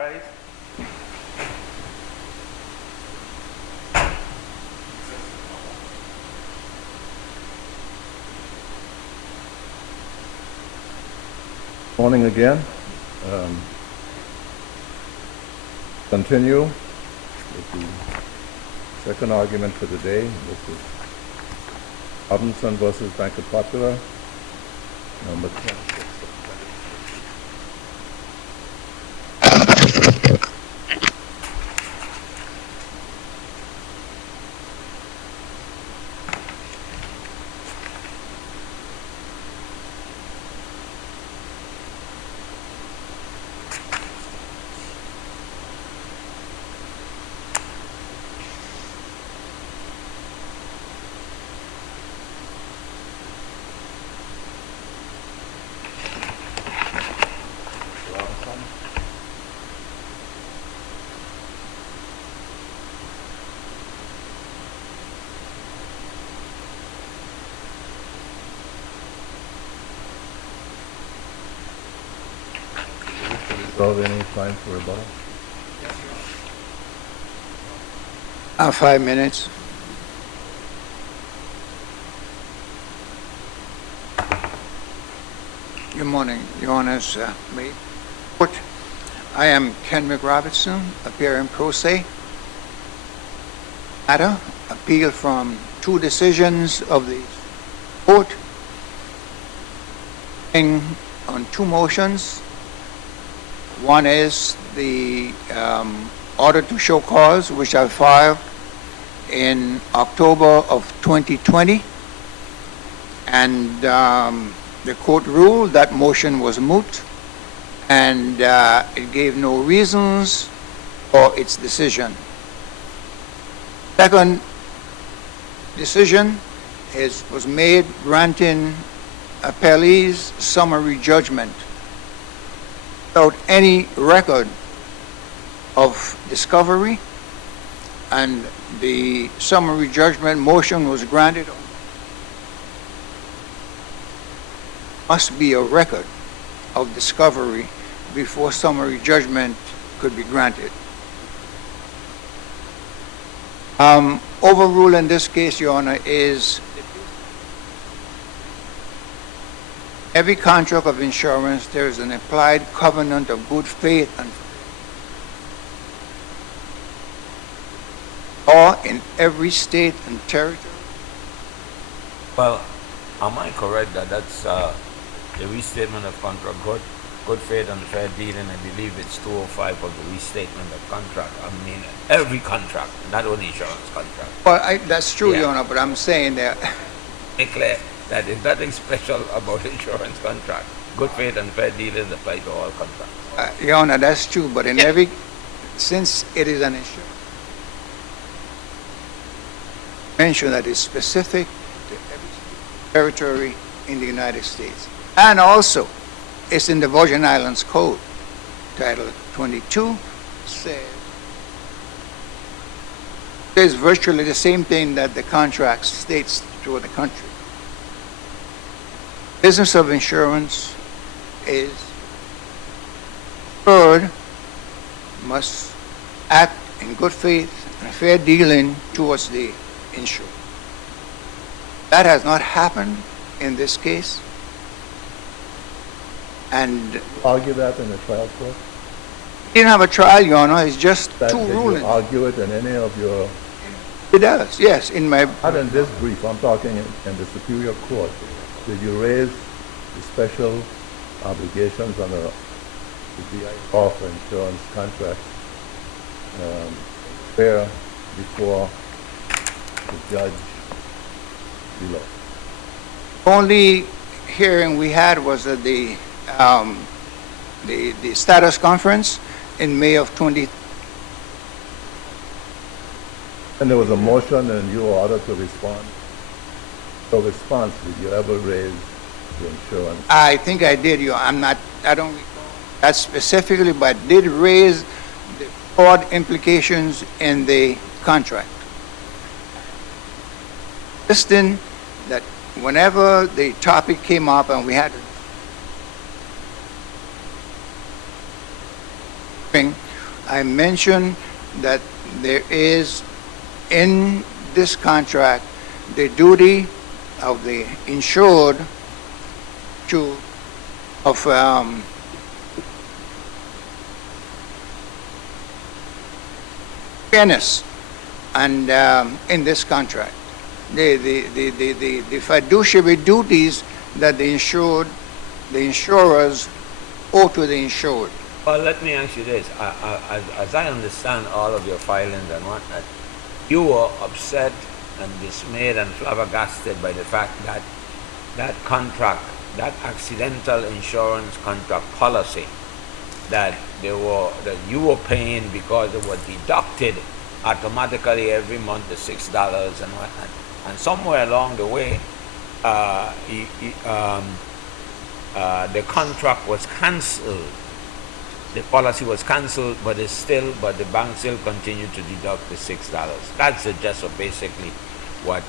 Right. Morning again. Continue with the second argument for the day. This is Robertson versus Banco Popular, number 26. Resolve any time for rebuttal? 5 minutes. Good morning, Your Honors. I am Ken Robertson, appearing pro se. Matter appeal from two decisions of the court on two motions. One is the order to show cause, which I filed in October of 2020, and the court ruled that motion was moot, and it gave no reasons for its decision. Second decision was made granting appellee's summary judgment without any record of discovery, and the summary judgment motion was granted. Must be a record of discovery before summary judgment could be granted. Overrule in this case, Your Honor, is every contract of insurance, there is an implied covenant of good faith and law in every state and territory. Well, am I correct that that's the restatement of contract, good faith and fair dealing? I believe it's 205 of the restatement of contract. I mean, every contract, not only insurance contract. Well, that's true, Yeah. Your Honor, but I'm saying that Make clear that there's nothing special about insurance contract. Good faith and fair dealing apply to all contracts. Your Honor, that's true, but in every, since it is an insurance, mention that is specific to every territory in the United States. And also, it's in the Virgin Islands Code, Title 22, says virtually the same thing that the contract states throughout the country. Business of insurance is third, must act in good faith and fair dealing towards the insured. That has not happened in this case. And Argue that in the trial court? we didn't have a trial, Your Honor, it's just Did two you rulings. argue it in any of your, It does, yes, in my, not in this brief, I'm talking in the Superior Court. Did you raise the special obligations under the VI law for insurance contracts there before the judge below? only hearing we had was at the status conference in May of 20. And there was a motion and you were ordered to respond. So response, did you ever raise the insurance? I think I did, I don't recall that specifically, but did raise the fraud implications in the contract. Insisting that whenever the topic came up and we had to I mentioned that there is in this contract the duty of the insured to fairness and in this contract, the fiduciary duties that the insurers owe to the insured. Well, let me ask you this. As I understand all of your filings and whatnot, you were upset and dismayed and flabbergasted by the fact that that contract, that accidental insurance contract policy that you were paying because it was deducted automatically every month, the $6 and whatnot. And somewhere along the way, the contract was cancelled. The policy was cancelled, but the bank still continued to deduct the $6. That's the gist of basically what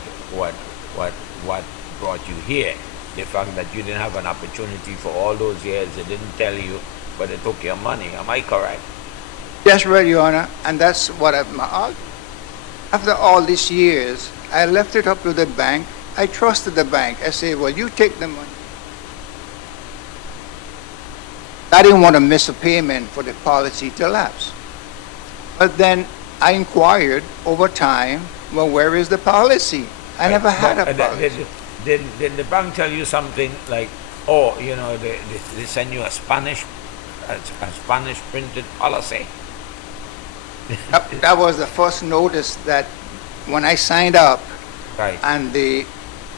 brought you here. The fact that you didn't have an opportunity for all those years, they didn't tell you, but they took your money. Am I correct? That's right, Your Honor, and that's what my argument. After all these years, I left it up to the bank. I trusted the bank. I said, well, you take the money. I didn't want to miss a payment for the policy to lapse. But then I inquired over time, well, where is the policy? I never had a policy. Did the bank tell you something like, oh, you know, they send you a Spanish printed policy? That was the first notice that when I signed up, Right. and the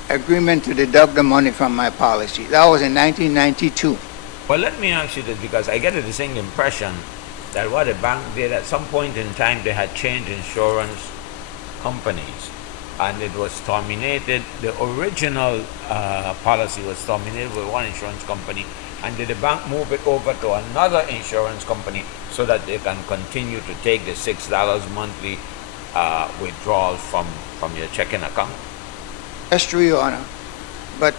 agreement to deduct the money from my policy. That was in 1992. Well, let me ask you this, because I get the distinct impression that what the bank did at some point in time, they had changed insurance companies, and it was terminated. The original policy was terminated with one insurance company, and did the bank move it over to another insurance company so that they can continue to take the $6 monthly withdrawals from your checking account? That's true, Your Honor. But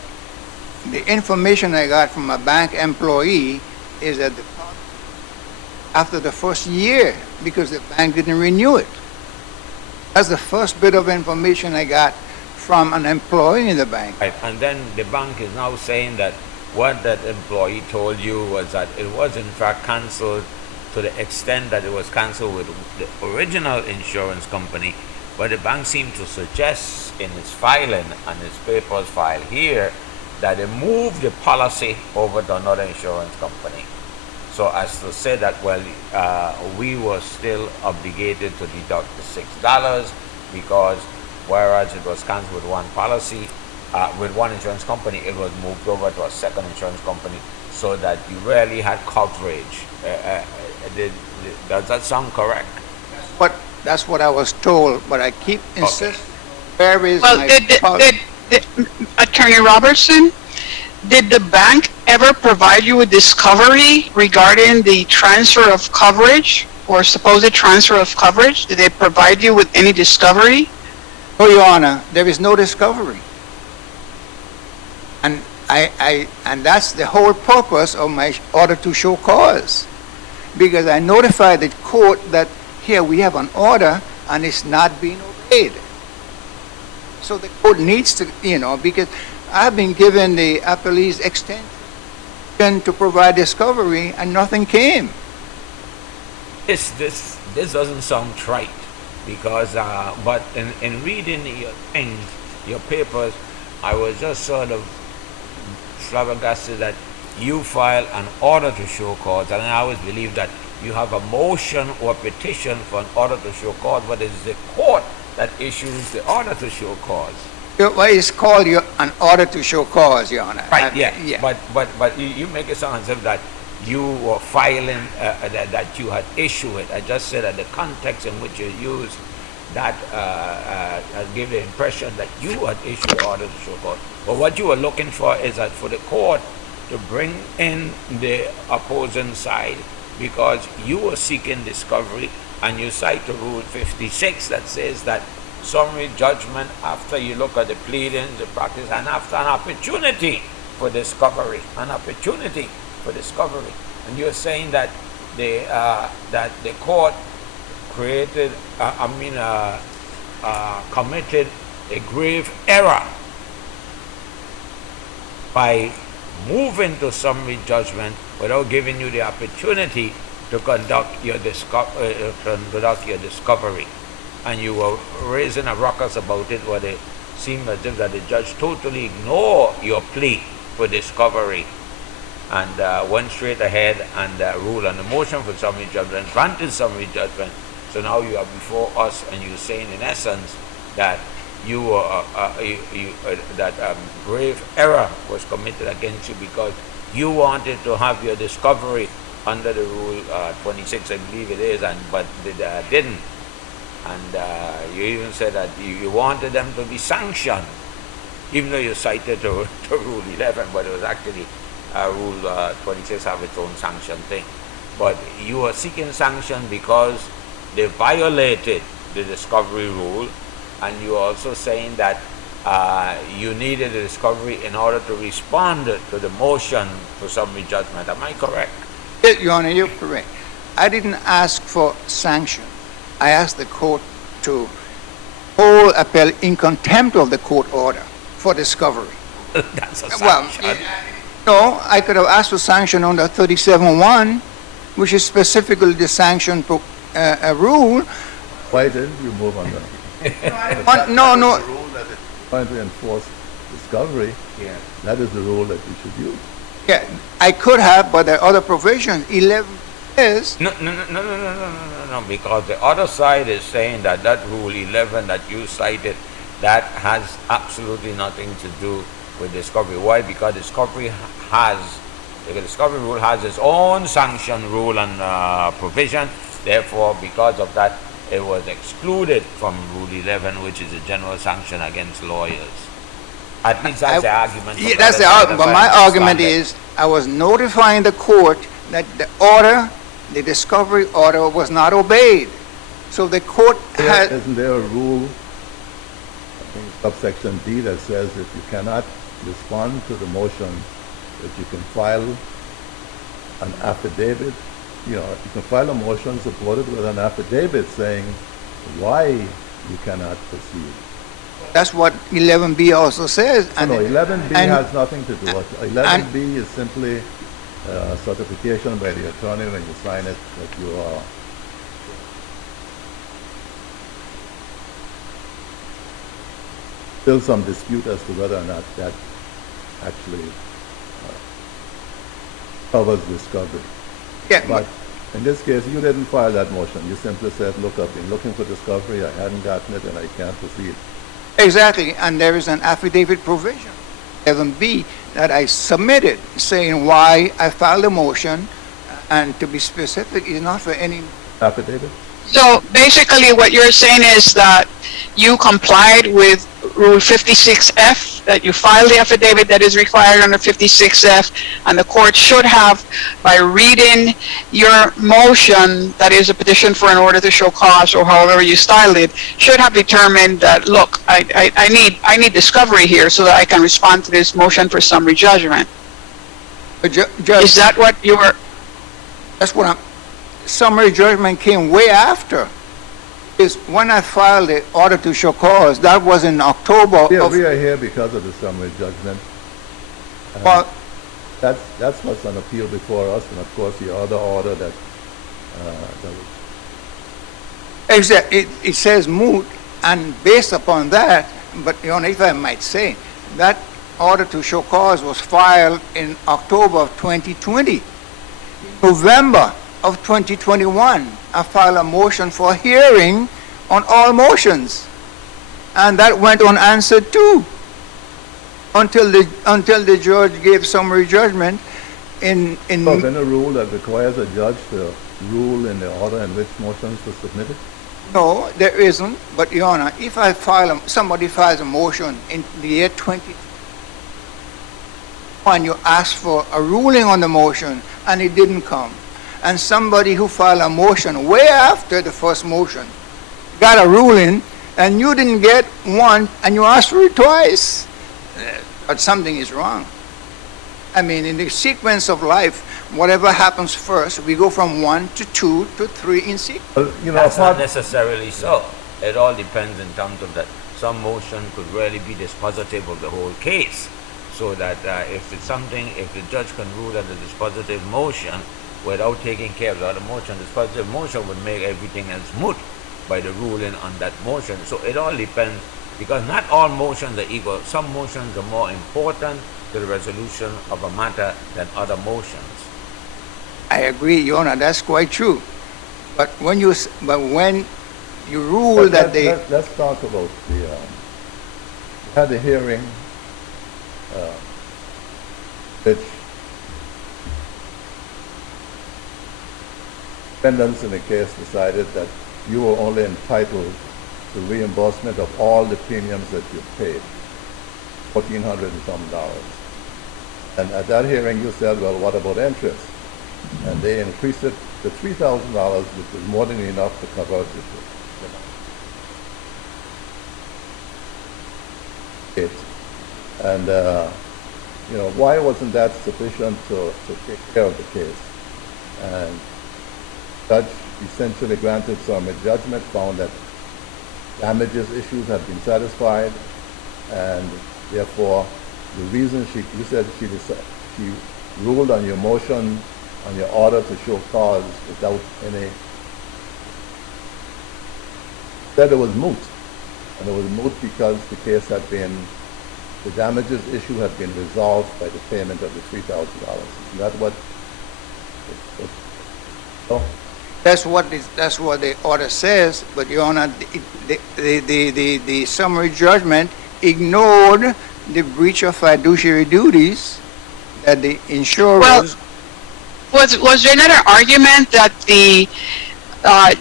the information I got from a bank employee is that after the first year, because the bank didn't renew it. That's the first bit of information I got from an employee in the bank. Right. And then the bank is now saying that what that employee told you was that it was in fact cancelled to the extent that it was cancelled with the original insurance company, but the bank seemed to suggest in its filing and its papers file here that they moved the policy over to another insurance company. So as to say that, well, we were still obligated to deduct the $6 because whereas it was cancelled with one policy, with one insurance company, it was moved over to a second insurance company so that you really had coverage. Does that sound correct? But that's what I was told, but I keep insisting. Where is Well, my policy? Attorney Robertson, did the bank ever provide you with discovery regarding the transfer of coverage or supposed transfer of coverage? Did they provide you with any discovery? Oh, Your Honor, there is no discovery. And and that's the whole purpose of my order to show cause. Because I notified the court that here we have an order and it's not being obeyed. So the court needs to, because I've been given the appellee's extension to provide discovery and nothing came. This doesn't sound trite, because but in reading your things, your papers, I was just sort of flabbergasted that you file an order to show cause, and I always believe that you have a motion or petition for an order to show cause, but it's the court that issues the order to show cause. Well, it's called an order to show cause, Your Honor. Right, yeah. But you make it sound as if that you were filing, that you had issued it. I just said that the context in which you use that gave the impression that you had issued the order to show cause. But what you were looking for is that for the court to bring in the opposing side, because you were seeking discovery, and you cite the Rule 56 that says that summary judgment after you look at the pleadings, the practice, and after an opportunity for discovery, And you're saying that that the court created, committed a grave error by moving to summary judgment without giving you the opportunity to conduct your discovery. And you were raising a ruckus about it where it seemed as if that the judge totally ignored your plea for discovery and went straight ahead and ruled on the motion for summary judgment, granted summary judgment. So now you are before us and you're saying in essence that grave error was committed against you because you wanted to have your discovery under the Rule 26, I believe it is, but didn't. And you even said that you wanted them to be sanctioned, even though you cited to Rule 11, but it was actually Rule 26 have its own sanction thing. But you are seeking sanction because they violated the discovery rule, and you are also saying that you needed the discovery in order to respond to the motion for summary judgment. Am I correct? Yes, Your Honor, you're correct. I didn't ask for sanction. I asked the court to hold appel in contempt of the court order for discovery. That's a sanction. No, I could have asked for sanction under 37-1, which is specifically the sanction rule. Why didn't you move on that? No. The rule that is trying to enforce discovery, Yeah. that is the rule that you should use. Yeah, I could have, but there are other provisions. 11 is. No, because the other side is saying that Rule 11 that you cited, that has absolutely nothing to do with discovery. Why? Because the discovery rule has its own sanction rule and provision. Therefore, because of that, it was excluded from Rule 11, which is a general sanction against lawyers. At least that's the argument. Yeah, that's the argument. But my argument is, I was notifying the court that the order, the discovery order, was not obeyed. So the court had. Isn't there a rule, I think subsection D, that says if you cannot respond to the motion, that you can file an affidavit? You can file a motion supported with an affidavit saying why you cannot proceed. That's what 11B also says. No, 11B has nothing to do with it. 11B is simply certification by the attorney when you sign it that you are. Still some dispute as to whether or not that actually covers discovery. Yeah, But in this case, you didn't file that motion. You simply said, look, I've been looking for discovery, I hadn't gotten it, and I can't proceed. exactly, and there is an affidavit provision, 11B, that I submitted saying why I filed a motion, and to be specific, is not for any. Affidavit? So basically what you're saying is that you complied with Rule 56F, that you filed the affidavit that is required under 56F, and the court should have, by reading your motion, that is a petition for an order to show cause, or however you styled it, should have determined that, look, I need discovery here so that I can respond to this motion for summary judgment. Is that what you were? That's what summary judgment came way after. Is when I filed the order to show cause, that was in October Yeah, of. we are here because of the summary judgment. Well, That's what's on appeal before us, and of course the other order that was. it says moot, and based upon that, but if I might say, that order to show cause was filed in October of 2020. November of 2021, I filed a motion for hearing on all motions, and that went unanswered too, until the judge gave summary judgment in. So then a rule that requires a judge to rule in the order in which motions were submitted? No, there isn't. But Your Honor, if somebody files a motion in the year 2020, and you ask for a ruling on the motion and it didn't come, and somebody who filed a motion way after the first motion got a ruling, and you didn't get one, and you asked for it twice, but something is wrong. I mean, in the sequence of life, whatever happens first, we go from 1 to 2 to 3 in sequence. Well, you know, That's not apart, necessarily so. It all depends in terms of that. Some motion could really be dispositive of the whole case. So that if it's something, if the judge can rule that a dispositive motion without taking care of the other motion, dispositive motion would make everything else moot by the ruling on that motion. So it all depends, because not all motions are equal. Some motions are more important to the resolution of a matter than other motions. I agree, Your Honor, that's quite true. But when you rule that let's talk about we had a hearing, which defendants in the case decided that you were only entitled to reimbursement of all the premiums that you paid, $1,400 and some dollars. And at that hearing, you said, well, what about interest? And they increased it to $3,000, which is more than enough to cover the case. And, you know, why wasn't that sufficient to take care of the case? And the judge essentially granted summary judgment, found that damages issues had been satisfied, and therefore the reason you said she ruled on your motion, on your order to show cause without any, said it was moot. And it was moot because the case had been, the damages issue had been resolved by the payment of the $3,000. Isn't that what? Oh. that's what the order says, but Your Honor, the summary judgment ignored the breach of fiduciary duties that the insurers. Well, was there not an argument that the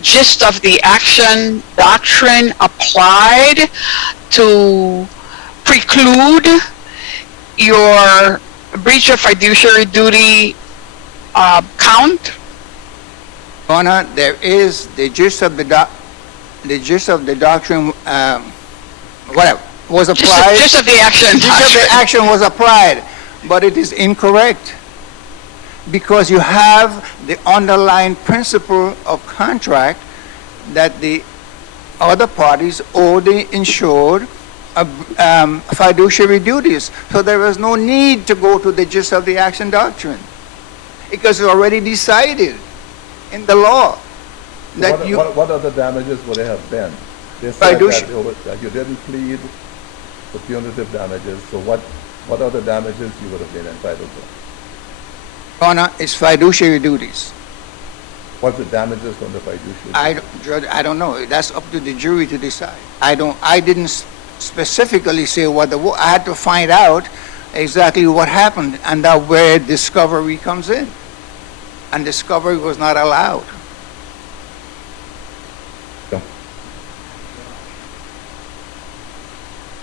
gist of the action doctrine applied to preclude your breach of fiduciary duty count? Your Honor, there is the gist of the doctrine, whatever, was applied. Gist of the action. Gist of the action was applied, but it is incorrect, because you have the underlying principle of contract that the other parties owe the insured fiduciary duties. So there is no need to go to the gist of the action doctrine, because it's already decided in the law that what other damages would there have been? They said that you didn't plead for punitive damages, so what other damages you would have been entitled to? Your Honor, it's fiduciary duties. What's the damages from the fiduciary? Judge, I don't know. That's up to the jury to decide. I didn't specifically say what I had to find out exactly what happened, and that's where discovery comes in. And discovery was not allowed.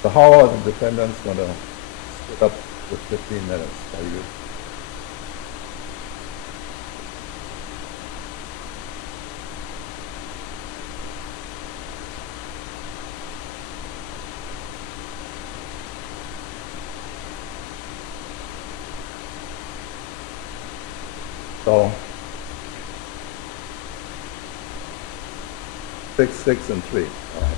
So how are the defendants going to split up with 15 minutes? Are you? So 6, 6, and 3. All right.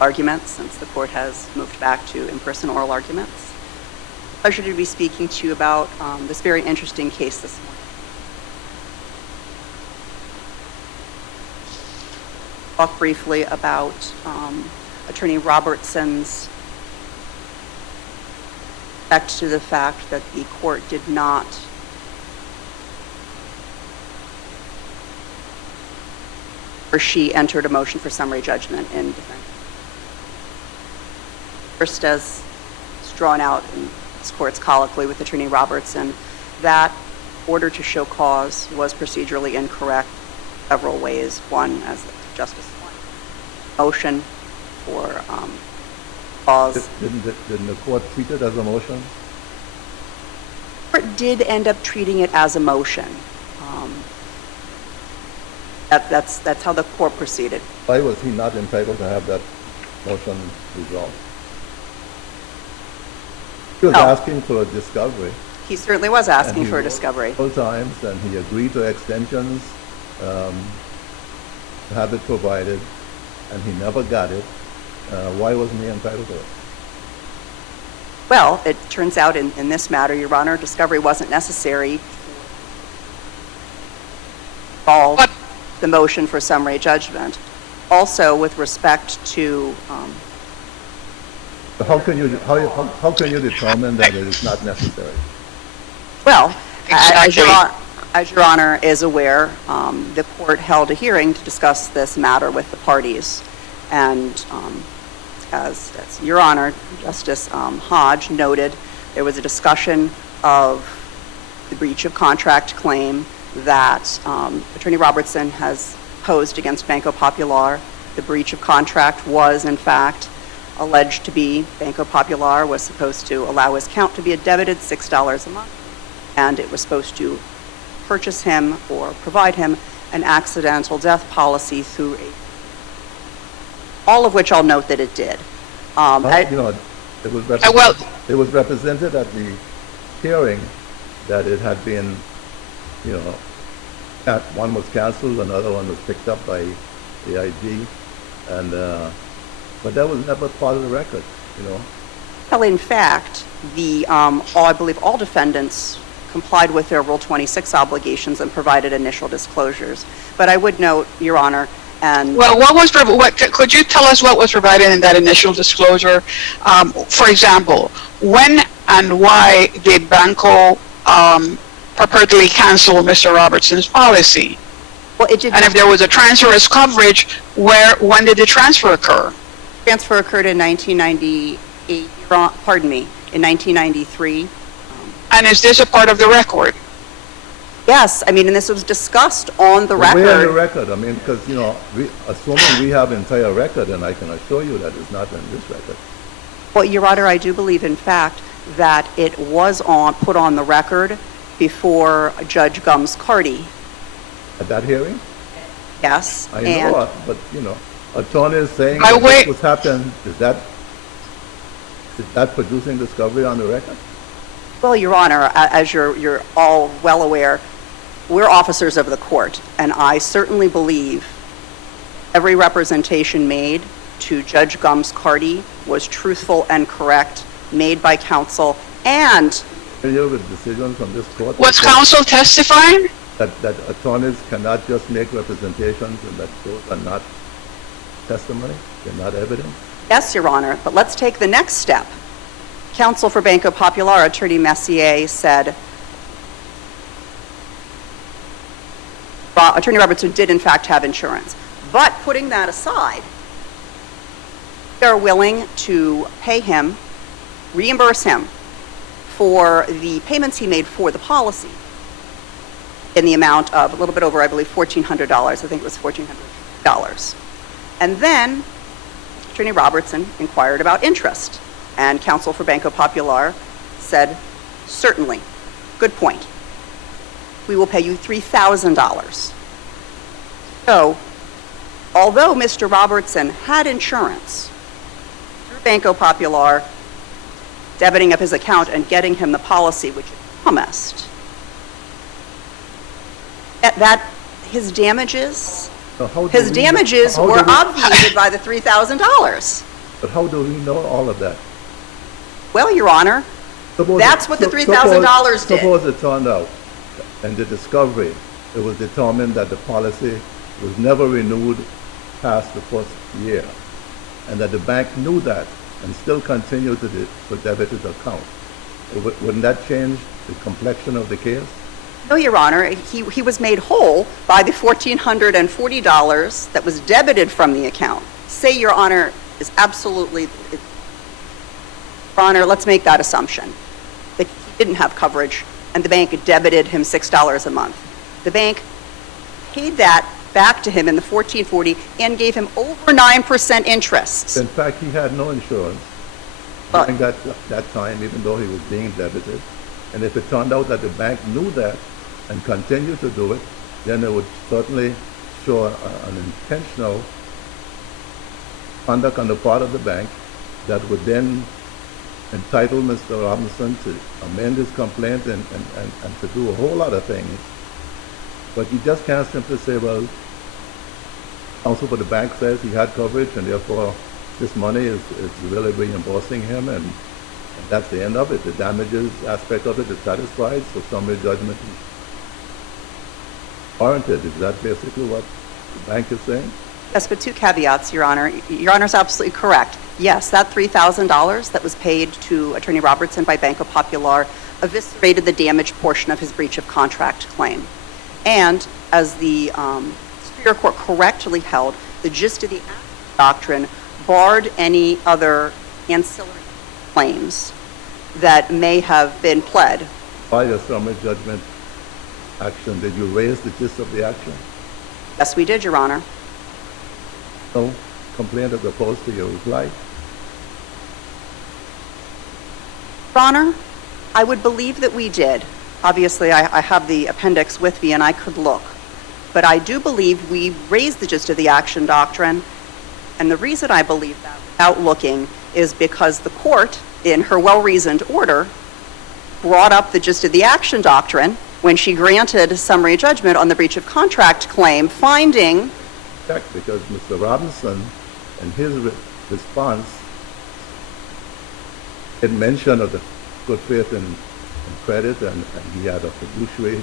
Arguments, since the court has moved back to in-person oral arguments. Pleasure to be speaking to you about this very interesting case this morning. Talk briefly about Attorney Robertson's respect to the fact that the court did not or she entered a motion for summary judgment in defense. First, as it's drawn out in this court's colloquy with Attorney Robertson, that order to show cause was procedurally incorrect in several ways. One, as Justice motion for cause. Didn't the court treat it as a motion? The court did end up treating it as a motion. That's how the court proceeded. Why was he not entitled to have that motion resolved? He was No. asking for a discovery. He certainly was asking and he for a wrote discovery. several times, and he agreed to extensions, to have it provided, and he never got it. Why wasn't he entitled to it? Well, it turns out in this matter, Your Honor, discovery wasn't necessary to resolve the motion for summary judgment. Also, with respect to, How can you determine that it is not necessary? well, Exactly. as Your Honor is aware, the court held a hearing to discuss this matter with the parties. And as Your Honor, Justice Hodge noted, there was a discussion of the breach of contract claim that Attorney Robertson has posed against Banco Popular. The breach of contract was, in fact, alleged to be Banco Popular was supposed to allow his account to be debited $6 a month, and it was supposed to purchase him or provide him an accidental death policy through all of which I'll note that it did. It was well- it was represented at the hearing that it had been, one was canceled, another one was picked up by AIG, and but that was never part of the record, Well, in fact, I believe all defendants complied with their Rule 26 obligations and provided initial disclosures. But I would note, Your Honor, and Well, could you tell us what was provided in that initial disclosure? For example, when and why did Banco purportedly cancel Mr. Robertson's policy? well, it did And if there was a transfer as coverage, when did the transfer occur? transfer occurred in 1998, in 1993. And is this a part of the record? Yes, I mean, and this was discussed on the But where in the record. record? I mean, because, assuming we have entire record, and I can assure you that it's not in this record. Well, Your Honor, I do believe, in fact, that it was put on the record before Judge Gums-Carty. At that hearing? Yes, I and know, but, attorneys saying I that wait- this was happened, is that producing discovery on the record? well, Your Honor, as you're all well aware, we're officers of the court, and I certainly believe every representation made to Judge Gums-Carty was truthful and correct, made by counsel, and Familiar with decisions from this court? Was counsel testifying? That attorneys cannot just make representations and that those are not testimony, they're not evidence? yes, Your Honor, but let's take the next step. Counsel for Banco Popular, Attorney Messier, said Attorney Robertson did in fact have insurance. But putting that aside, they're willing to pay him, reimburse him for the payments he made for the policy in the amount of a little bit over, I believe, $1,400. I think it was $1,400. And then Attorney Robertson inquired about interest, and counsel for Banco Popular said, certainly, good point. We will pay you $3,000. So, although Mr. Robertson had insurance through Banco Popular, debiting up his account and getting him the policy which he promised, that his damages So how do His we- damages how do were we- obviated by the $3,000. But how do we know all of that? Well, Your Honor, Suppose That's what the $3,000 did. Suppose it turned out, in the discovery, it was determined that the policy was never renewed past the first year, and that the bank knew that and still continued to debit his account. Wouldn't that change the complexion of the case? no, Your Honor, he was made whole by the $1,440 that was debited from the account. Say, Your Honor, is absolutely, Your Honor, let's make that assumption, that he didn't have coverage and the bank debited him $6 a month. The bank paid that back to him in the 1440 and gave him over 9% interest. In fact, he had no insurance But- during that time, even though he was being debited. And if it turned out that the bank knew that and continued to do it, then it would certainly show an intentional conduct on the part of the bank that would then entitle Mr. Robinson to amend his complaint and to do a whole lot of things. But you just can't simply say, well, counsel for the bank says he had coverage and therefore this money is really reimbursing him and that's the end of it. The damages aspect of it is satisfied, so summary judgment is warranted. Is that basically what the bank is saying? Yes, but two caveats, Your Honor. Your Honor is absolutely correct. Yes, that $3,000 that was paid to Attorney Robertson by Banco Popular eviscerated the damage portion of his breach of contract claim. And as the Superior Court correctly held, the gist of the doctrine barred any other ancillary claims that may have been pled. By your summary judgment action, did you raise the gist of the action? Yes, we did, Your Honor. No complaint as opposed to your reply? Your Honor, I would believe that we did. Obviously, I have the appendix with me and I could look. But I do believe we raised the gist of the action doctrine. And the reason I believe that without looking is because the court, in her well-reasoned order, brought up the gist of the action doctrine when she granted summary judgment on the breach of contract claim, finding Because Mr. Robinson, in his response, had mention of the good faith and credit, and he had a fiduciary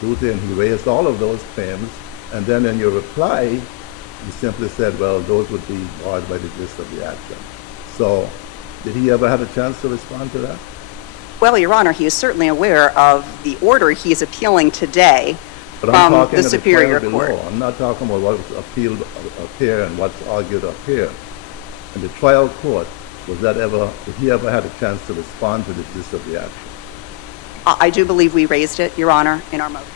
duty, and he raised all of those claims. And then in your reply, you simply said, well, those would be barred by the gist of the action. So, did he ever have a chance to respond to that? well, Your Honor, he is certainly aware of the order he is appealing today But I'm from talking the of Superior trial Court. below. I'm not talking about what was appealed up here and what's argued up here. In the trial court, did he ever had a chance to respond to the gist of the action? I do believe we raised it, Your Honor, in our motion.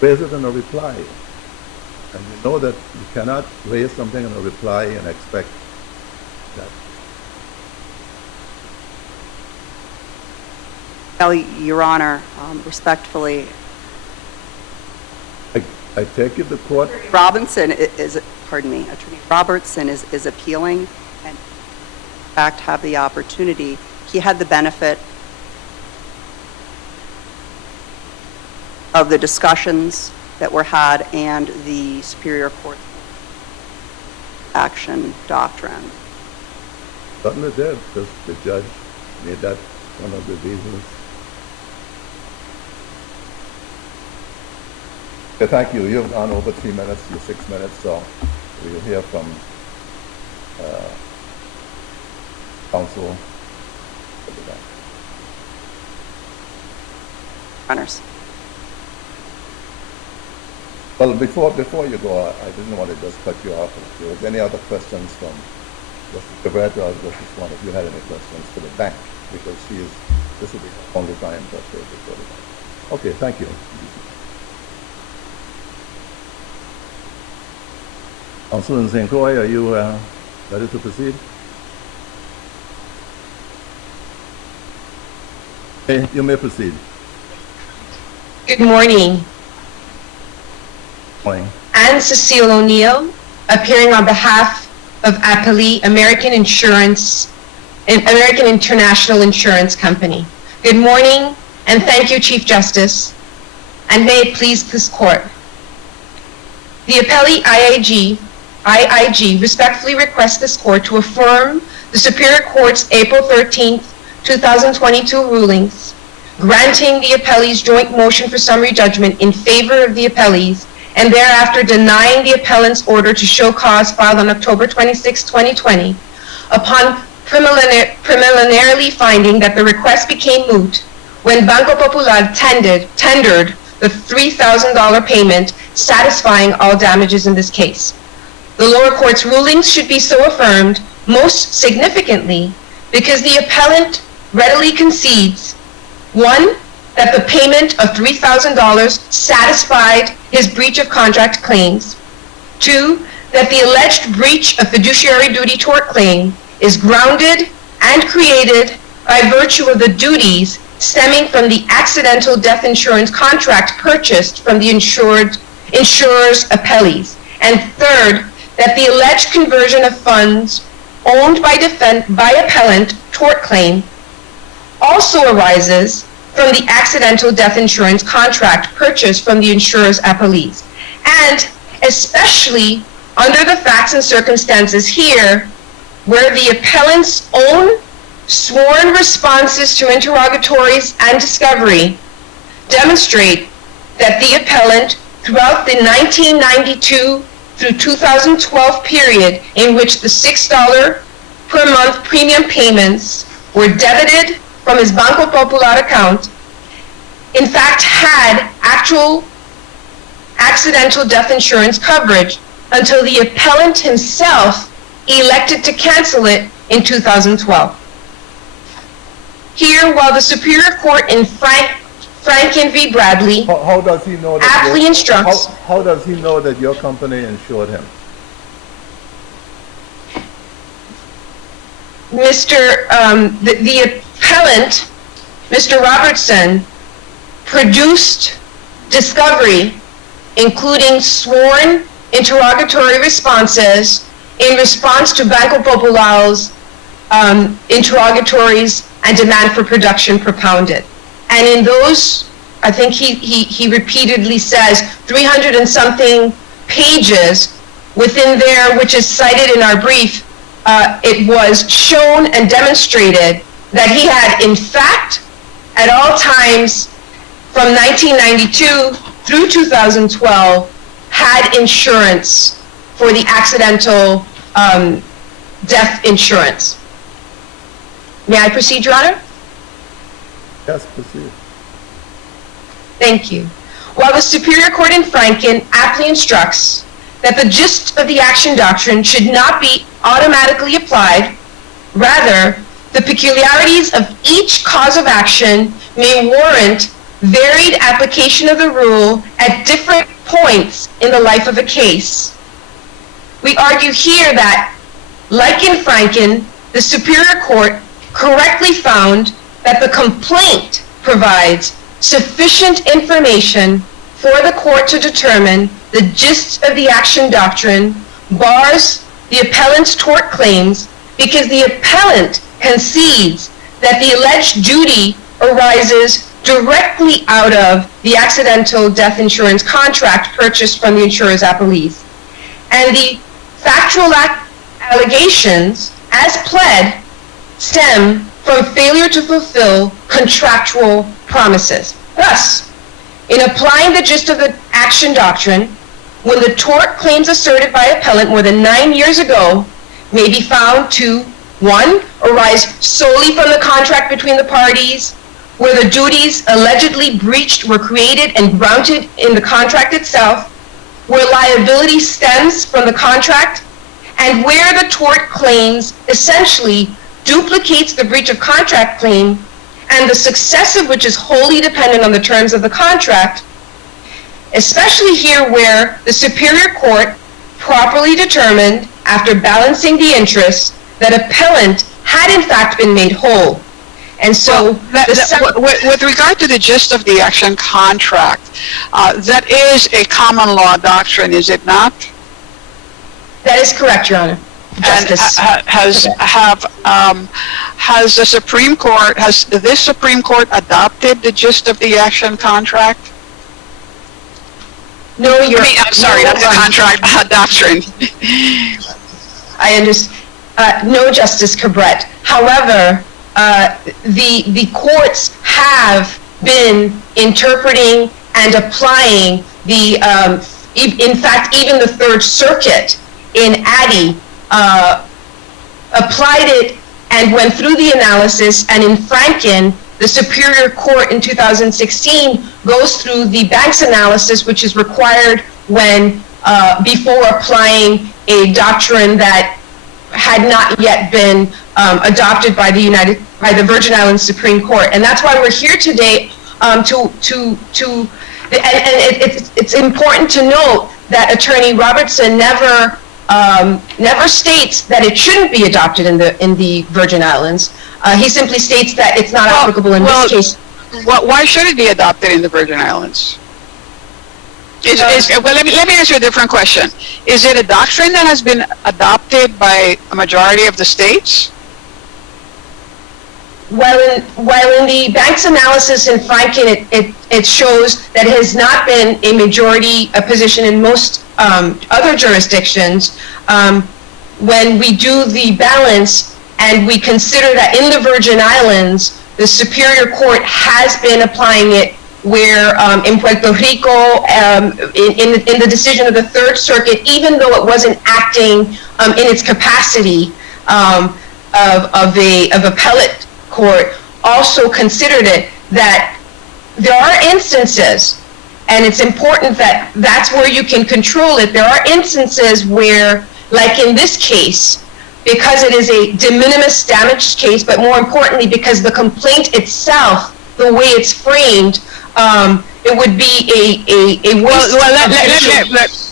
Raise it in a reply. And you know that you cannot raise something in a reply and expect that. Well, Your Honor, respectfully, I take it the court, Robinson is, pardon me, Attorney Robertson is appealing and in fact have the opportunity. He had the benefit of the discussions that were had and the Superior Court action doctrine. certainly did, because the judge made that one of the reasons. Okay, thank you. You've gone over 3 minutes, you're 6 minutes, so we'll hear from counsel for the bank. Honors. Well, before you go, I didn't want to just cut you off. If there was any other questions from Justice Robertson or Justice Swan, if you had any questions for the bank, because this will be the only time that they before the bank. Okay, thank you. Councilman St. Croix, are you ready to proceed? Okay, you may proceed. Good morning. Morning. Anne Cecile O'Neill, appearing on behalf of Appali American International Insurance Company. Good morning, and thank you, Chief Justice, and may it please this court. The Appali IIG respectfully requests this court to affirm the Superior Court's April 13th, 2022 rulings, granting the appellee's joint motion for summary judgment in favor of the appellees, and thereafter denying the appellant's order to show cause filed on October 26, 2020, upon preliminarily finding that the request became moot when Banco Popular tendered the $3,000 payment, satisfying all damages in this case. The lower court's rulings should be so affirmed, most significantly, because the appellant readily concedes, 1, that the payment of $3,000 satisfied his breach of contract claims. 2, that the alleged breach of fiduciary duty tort claim is grounded and created by virtue of the duties stemming from the accidental death insurance contract purchased from the insurer's appellees. And 3rd, that the alleged conversion of funds owned by appellant tort claim also arises from the accidental death insurance contract purchased from the insurer's appellees. And especially under the facts and circumstances here, where the appellant's own sworn responses to interrogatories and discovery demonstrate that the appellant, throughout the 1992 through 2012 period in which the $6 per month premium payments were debited from his Banco Popular account, in fact had actual accidental death insurance coverage until the appellant himself elected to cancel it in 2012. Here, while the Superior Court in Franken v. Bradley How does he know that aptly instructs... How does he know that your company insured him? The appellant, Mr. Robertson, produced discovery, including sworn interrogatory responses in response to Banco Popular's interrogatories and demand for production propounded. And in those, I think he repeatedly says 300 and something pages within there, which is cited in our brief, it was shown and demonstrated that he had, in fact, at all times from 1992 through 2012, had insurance for the accidental death insurance. May I proceed, Your Honor? Yes, proceed. Thank you. While the Superior Court in Franken aptly instructs that the gist of the action doctrine should not be automatically applied, rather, the peculiarities of each cause of action may warrant varied application of the rule at different points in the life of a case. We argue here that, like in Franken, the Superior Court correctly found that the complaint provides sufficient information for the court to determine the gist of the action doctrine, bars the appellant's tort claims because the appellant concedes that the alleged duty arises directly out of the accidental death insurance contract purchased from the insurer's appellees. And the factual allegations, as pled, stem from failure to fulfill contractual promises. Thus, in applying the gist of the action doctrine, when the tort claims asserted by appellant more than 9 years ago may be found to, 1, arise solely from the contract between the parties, where the duties allegedly breached were created and grounded in the contract itself, where liability stems from the contract, and where the tort claims essentially duplicates the breach of contract claim, and the success of which is wholly dependent on the terms of the contract, especially here where the Superior Court properly determined, after balancing the interests, that appellant had in fact been made whole. And so, with regard to the gist of the action contract, that is a common law doctrine, is it not? That is correct, Your Honor. Justice. And has this Supreme Court adopted the gist of the action contract? No, I'm sorry, not the contract, doctrine. I understand. No, Justice Cabret. However, the courts have been interpreting and applying the, in fact, even the Third Circuit in Addy applied it and went through the analysis, and in Franken, the Superior Court in 2016 goes through the Banks analysis, which is required when before applying a doctrine that had not yet been adopted by the Virgin Islands Supreme Court. And that's why we're here today it's important to note that Attorney Robertson never states that it shouldn't be adopted in the Virgin Islands. He simply states that it's not applicable in this case. Why should it be adopted in the Virgin Islands? Well, let me answer a different question. Is it a doctrine that has been adopted by a majority of the states? While in the bank's analysis in Franken, it shows that it has not been a majority position in most other jurisdictions. When we do the balance and we consider that in the Virgin Islands, the Superior Court has been applying it, where in Puerto Rico, in the decision of the Third Circuit, even though it wasn't acting in its capacity of appellate court, also considered it, that there are instances, and it's important that that's where you can control it. There are instances where, like in this case, because it is a de minimis damage case, but more importantly, because the complaint itself, the way it's framed, it would be a waste.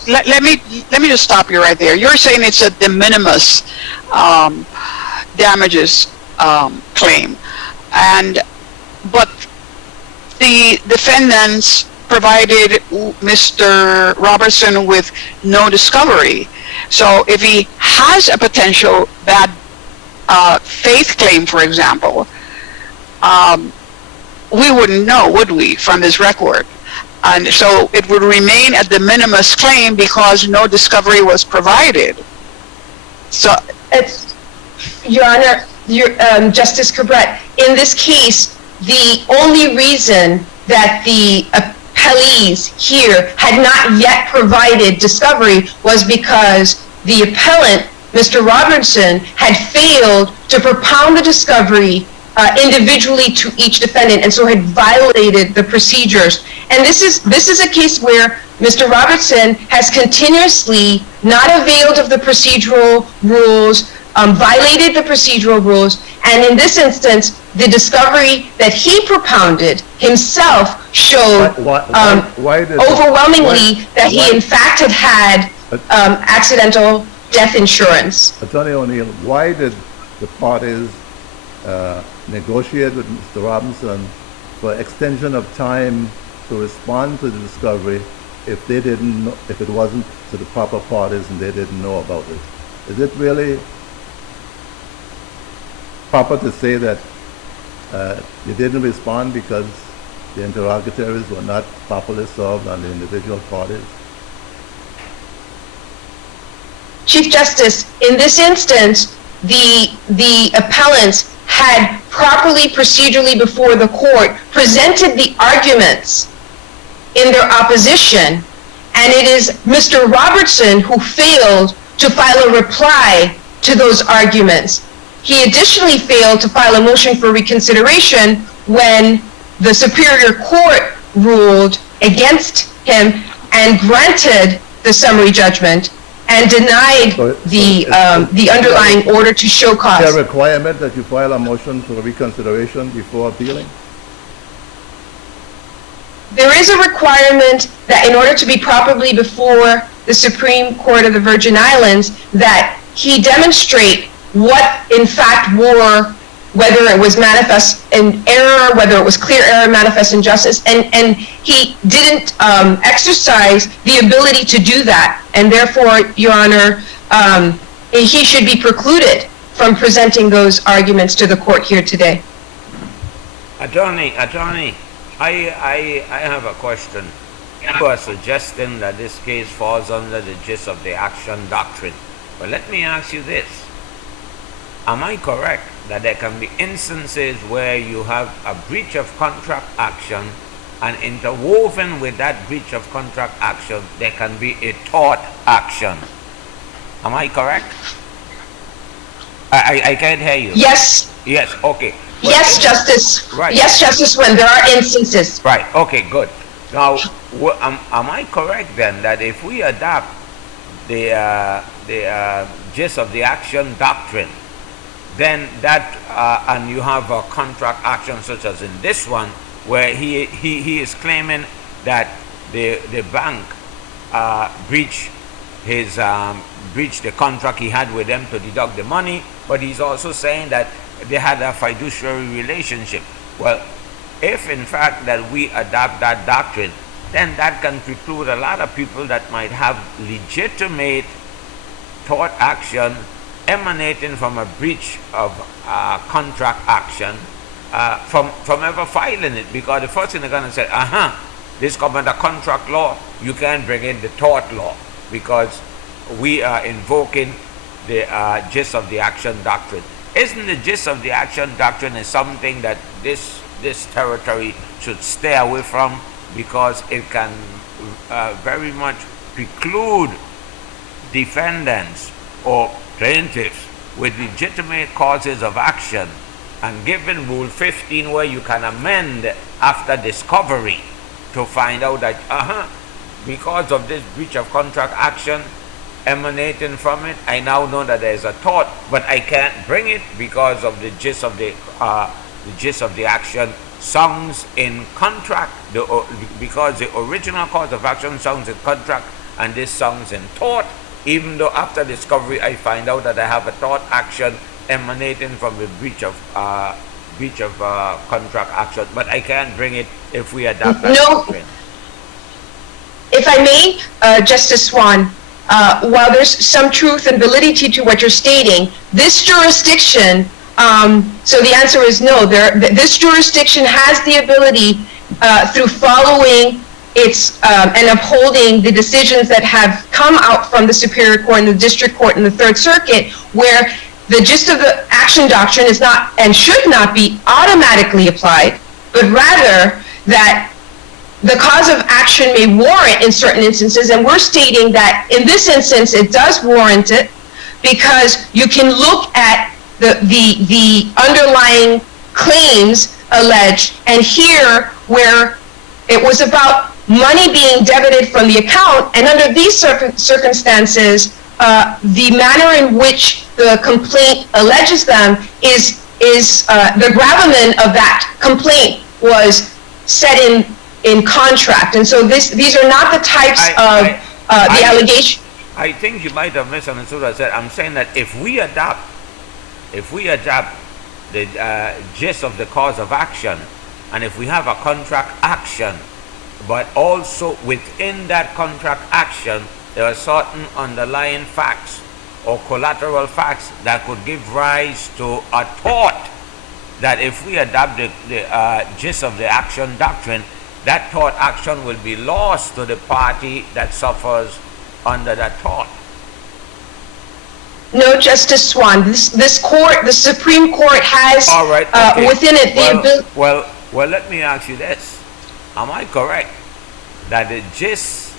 Let me just stop you right there. You're saying it's a de minimis damages claim, but the defendants provided Mr. Robertson with no discovery. So if he has a potential bad faith claim, for example, we wouldn't know, would we, from this record? And so it would remain a de minimis claim because no discovery was provided. So, Your Honor, Justice Cabret, in this case, the only reason that the appellees here had not yet provided discovery was because the appellant, Mr. Robertson, had failed to propound the discovery individually to each defendant, and so had violated the procedures. And this is a case where Mr. Robertson has continuously not availed of the procedural rules, violated the procedural rules, and in this instance, the discovery that he propounded himself showed overwhelmingly that he in fact had accidental death insurance. Attorney O'Neill, why did the parties negotiate with Mr. Robinson for extension of time to respond to the discovery if they didn't know, if it wasn't to the proper parties and they didn't know about it? Is it really proper to say that you didn't respond because the interrogatories were not properly solved on the individual parties? Chief Justice, in this instance, the appellants had properly procedurally before the court presented the arguments in their opposition, and it is Mr. Robertson who failed to file a reply to those arguments. He additionally failed to file a motion for reconsideration when the Superior Court ruled against him and granted the summary judgment and denied the underlying order to show cause. Is there a requirement that you file a motion for reconsideration before appealing? There is a requirement that in order to be properly before the Supreme Court of the Virgin Islands, that he demonstrate what in fact were, whether it was manifest in error, whether it was clear error, manifest injustice, and he didn't exercise the ability to do that, and therefore, Your Honor, he should be precluded from presenting those arguments to the court here today. Attorney, I have a question. You are suggesting that this case falls under the gist of the action doctrine. But let me ask you this. Am I correct that there can be instances where you have a breach of contract action, and interwoven with that breach of contract action, there can be a tort action? Am I correct? I can't hear you. Yes. Yes, okay. Well, yes, Justice. Right. Yes, Justice, when there are instances. Right, okay, good. Now, am I correct then that if we adopt the gist of the action doctrine, then that, and you have a contract action such as in this one, where he is claiming that the bank breached the contract he had with them to deduct the money, but he's also saying that they had a fiduciary relationship. Well, if in fact that we adopt that doctrine, then that can preclude a lot of people that might have legitimate tort action emanating from a breach of contract action from ever filing it, because the first thing they're going to say, this comes under contract law, you can't bring in the tort law because we are invoking the gist of the action doctrine. Isn't the gist of the action doctrine is something that this territory should stay away from, because it can very much preclude defendants or plaintiffs with legitimate causes of action, and given Rule 15 where you can amend after discovery to find out that because of this breach of contract action emanating from it, I now know that there's a tort, but I can't bring it because of the gist of the action sounds in contract, because the original cause of action sounds in contract and this sounds in tort, even though after discovery I find out that I have a tort action emanating from the breach of contract action, but I can't bring it if we adopt that doctrine. If I may, Justice Swan, while there's some truth and validity to what you're stating, this jurisdiction, so the answer is no. This jurisdiction has the ability, through following its and upholding the decisions that have come out from the Superior Court and the District Court and the Third Circuit, where the gist of the action doctrine is not and should not be automatically applied, but rather that the cause of action may warrant in certain instances, and we're stating that in this instance it does warrant it, because you can look at the underlying claims alleged, and here where it was about money being debited from the account, and under these circumstances, the manner in which the complaint alleges them is the gravamen of that complaint was set in contract, and so these are not the types of the allegation. I think you might have misunderstood what I said. I'm saying that if we adopt the gist of the cause of action, and if we have a contract action, but also within that contract action there are certain underlying facts or collateral facts that could give rise to a tort, that if we adopt the gist of the action doctrine, that tort action will be lost to the party that suffers under that tort. No, Justice Swan. This court, the Supreme Court, has within it the ability. Well, let me ask you this: am I correct that the gist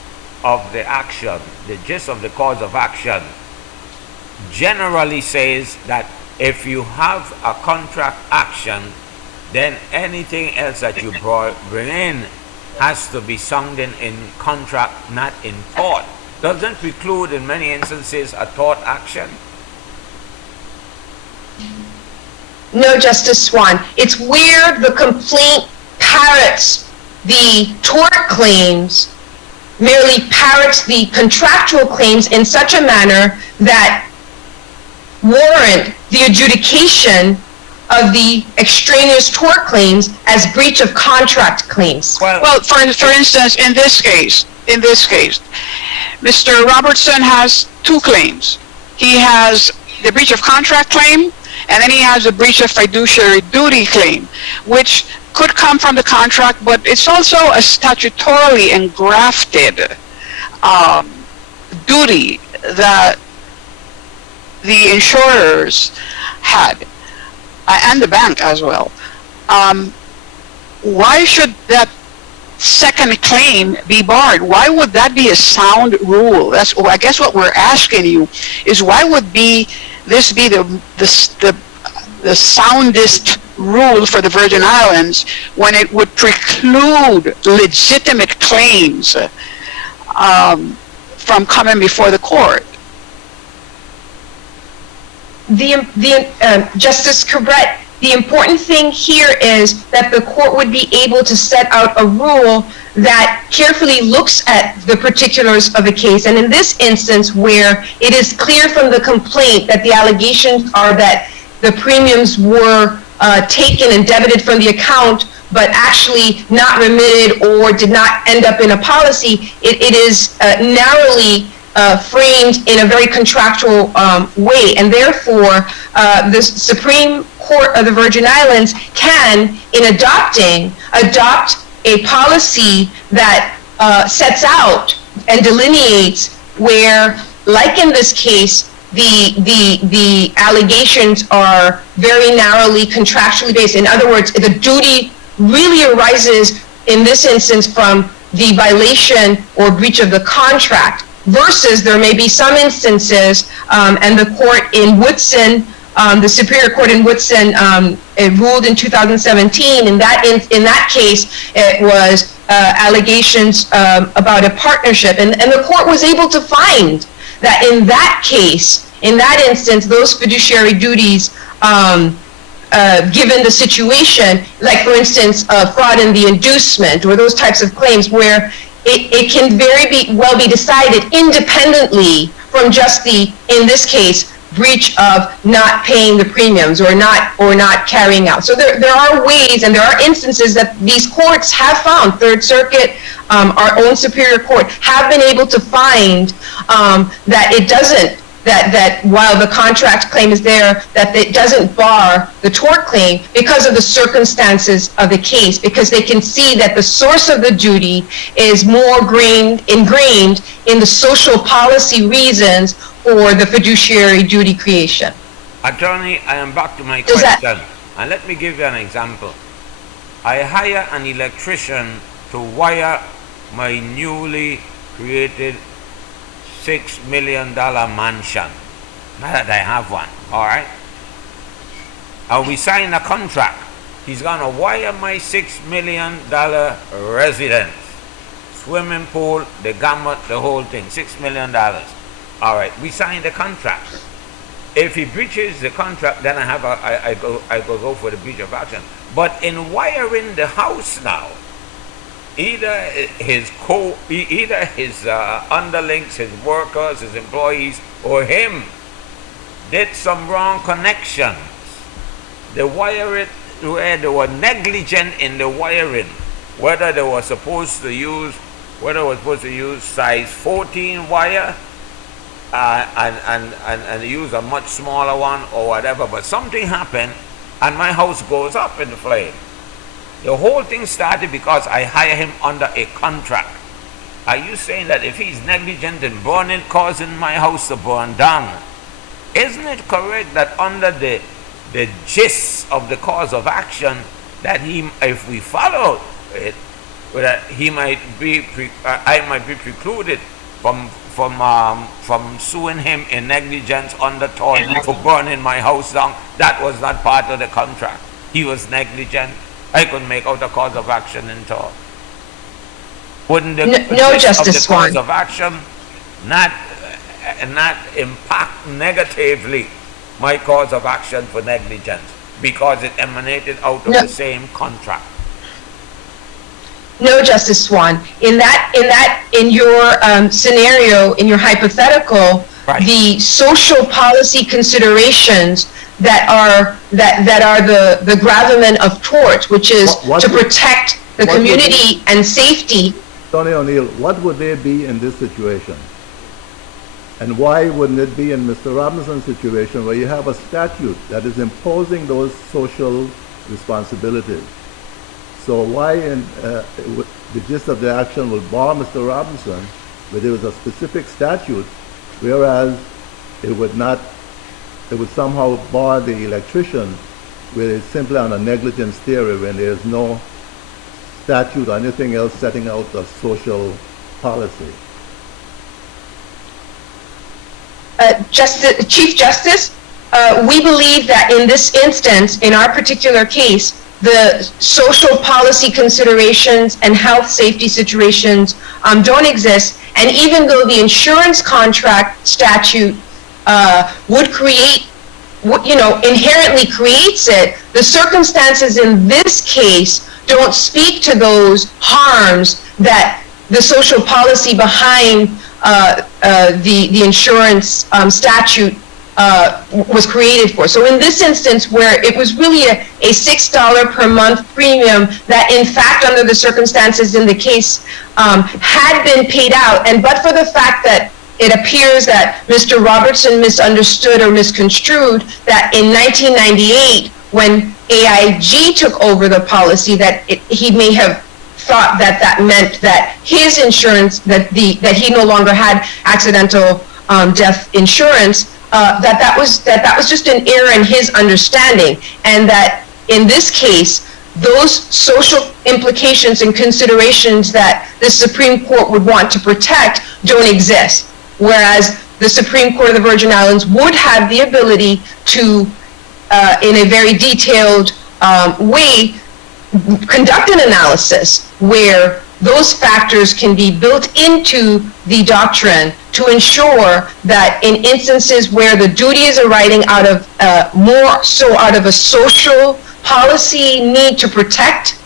of the action, the gist of the cause of action, generally says that if you have a contract action, then anything else that you bring in has to be sung in contract, not in tort? Doesn't preclude in many instances a tort action? No, Justice Swan. It's where the complaint parrots the tort claims, merely parrots the contractual claims in such a manner that warrant the adjudication of the extraneous tort claims as breach of contract claims. Well, for instance, in this case, Mr. Robertson has two claims. He has the breach of contract claim, and then he has a breach of fiduciary duty claim, which could come from the contract, but it's also a statutorily engrafted duty that the insurers had, and the bank as well. Why should that second claim be barred? Why would that be a sound rule? That's, I guess what we're asking you is, why would this be the soundest rule for the Virgin Islands when it would preclude legitimate claims from coming before the court? Justice Cabret, The important thing here is that the court would be able to set out a rule that carefully looks at the particulars of a case. And in this instance, where it is clear from the complaint that the allegations are that the premiums were taken and debited from the account, but actually not remitted or did not end up in a policy, it is narrowly framed in a very contractual way. And therefore, the Supreme Court of the Virgin Islands can, in adopt a policy that sets out and delineates where, like in this case, the allegations are very narrowly contractually based. In other words, the duty really arises in this instance from the violation or breach of the contract, versus there may be some instances, and the court in Woodson, the Superior Court in Woodson, it ruled in 2017. In that case, it was allegations about a partnership, and the court was able to find that in that case, in that instance, those fiduciary duties, given the situation, like for instance, fraud in the inducement or those types of claims, where it can well be decided independently from just the, in this case, breach of not paying the premiums or not carrying out. So there are ways and there are instances that these courts have found, Third Circuit, our own Superior Court, have been able to find that it doesn't, that while the contract claim is there, that it doesn't bar the tort claim because of the circumstances of the case, because they can see that the source of the duty is more ingrained in the social policy reasons for the fiduciary duty creation. Attorney, I am back to my question. And let me give you an example. I hire an electrician to wire my newly created $6 million mansion. Not that I have one, all right? And we sign a contract. He's gonna wire my $6 million residence. Swimming pool, the gamut, the whole thing, $6 million. All right, we signed the contract. If he breaches the contract, then I go for the breach of action. But in wiring the house now, either his underlings, his workers, his employees, or him did some wrong connections. They wire it where they were negligent in the wiring, whether they were supposed to use size 14 wire and use a much smaller one or whatever, but something happened and my house goes up in the flame. The whole thing started because I hire him under a contract. Are you saying that if he's negligent in burning, causing my house to burn down, isn't it correct that under the gist of the cause of action, that if we follow it, that I might be precluded from suing him in negligence under tort for burning my house down? That was not part of the contract. He was negligent. I could make out a cause of action in tort. Wouldn't the no, Justice of the cause Swan. of action not impact negatively my cause of action for negligence because it emanated out of the same contract? No, Justice Swan. In your scenario, in your hypothetical, Right. the social policy considerations that are the gravamen of tort, which is What to would- protect the what would community and safety. Tony O'Neill, what would they be in this situation? And why wouldn't it be in Mr. Robinson's situation where you have a statute that is imposing those social responsibilities? So why the gist of the action will bar Mr. Robinson, but there was a specific statute, whereas it would somehow bar the electrician where it's simply on a negligence theory when there's no statute or anything else setting out a social policy. Chief Justice, we believe that in this instance, in our particular case, the social policy considerations and health safety situations don't exist. And even though the insurance contract statute would create inherently creates it, the circumstances in this case don't speak to those harms that the social policy behind the insurance statute was created for. So in this instance, where it was really a $6 per month premium that in fact under the circumstances in the case had been paid out, and but for the fact that it appears that Mr. Robertson misunderstood or misconstrued that in 1998, when AIG took over the policy, that he may have thought that that meant that his insurance, that he no longer had accidental death insurance, that was just an error in his understanding, and that in this case, those social implications and considerations that the Supreme Court would want to protect don't exist. Whereas the Supreme Court of the Virgin Islands would have the ability to, in a very detailed way, conduct an analysis where those factors can be built into the doctrine to ensure that in instances where the duty is arising out of more so out of a social policy need to protect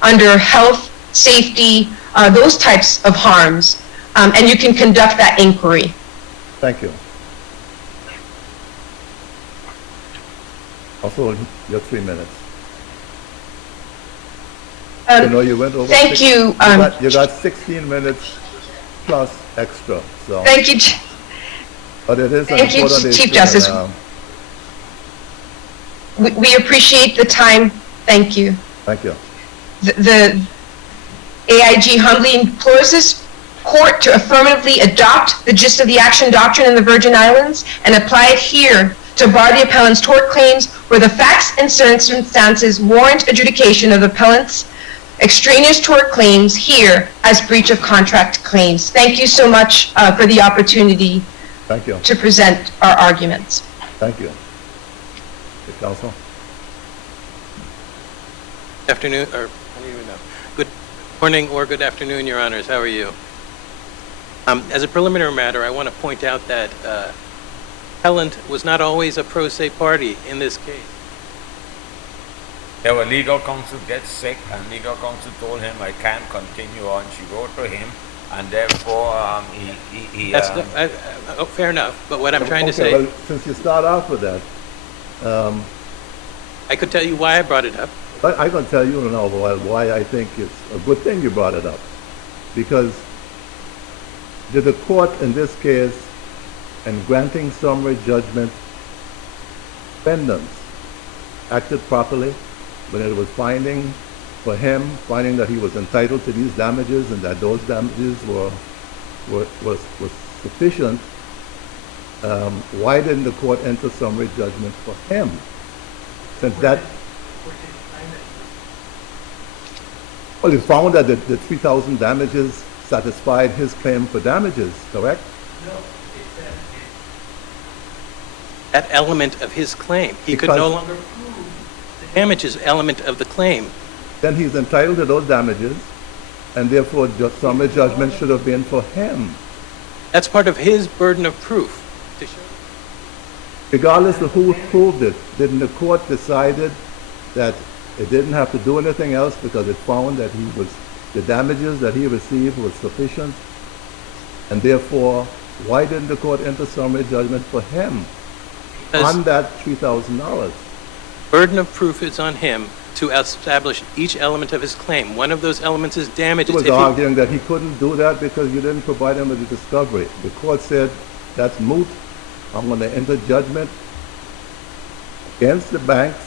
under health, safety, those types of harms, and you can conduct that inquiry. Thank you. Also, your 3 minutes. You went over. Thank you. You got 16 minutes plus extra. So. Thank you. But it is Thank you, Chief Justice. We appreciate the time. Thank you. Thank you. The AIG humbly implores this court to affirmatively adopt the gist of the action doctrine in the Virgin Islands and apply it here to bar the appellant's tort claims where the facts and circumstances warrant adjudication of the appellant's extraneous tort claims here as breach of contract claims. Thank you so much for the opportunity Thank you. to present our arguments. Thank you. The counsel. Afternoon, or I don't even know. Good morning or good afternoon, Your Honors. How are you? As a preliminary matter, I want to point out that appellant was not always a pro se party in this case. Our legal counsel gets sick, and legal counsel told him, I can't continue on. She wrote to him, and therefore fair enough, but what I'm trying to say... Well, since you start off with that... I could tell you why I brought it up. I can tell you now why I think it's a good thing you brought it up. Because did the court in this case, in granting summary judgment, defendants acted properly when it was finding that he was entitled to these damages and that those damages were sufficient? Why didn't the court enter summary judgment for him? Since that, well, it found that the 3,000 damages satisfied his claim for damages, correct? No, it said that element of his claim. He could no longer prove the damages element of the claim. Then he's entitled to those damages, and therefore summary judgment should have been for him. That's part of his burden of proof. To show. Regardless of who proved it, didn't the court decided that it didn't have to do anything else because it found that the damages that he received was sufficient, and therefore, why didn't the court enter summary judgment for him on that $3,000? Burden of proof is on him to establish each element of his claim. One of those elements is damages. He was arguing that he couldn't do that because you didn't provide him with the discovery. The court said, that's moot. I'm going to enter judgment against the banks,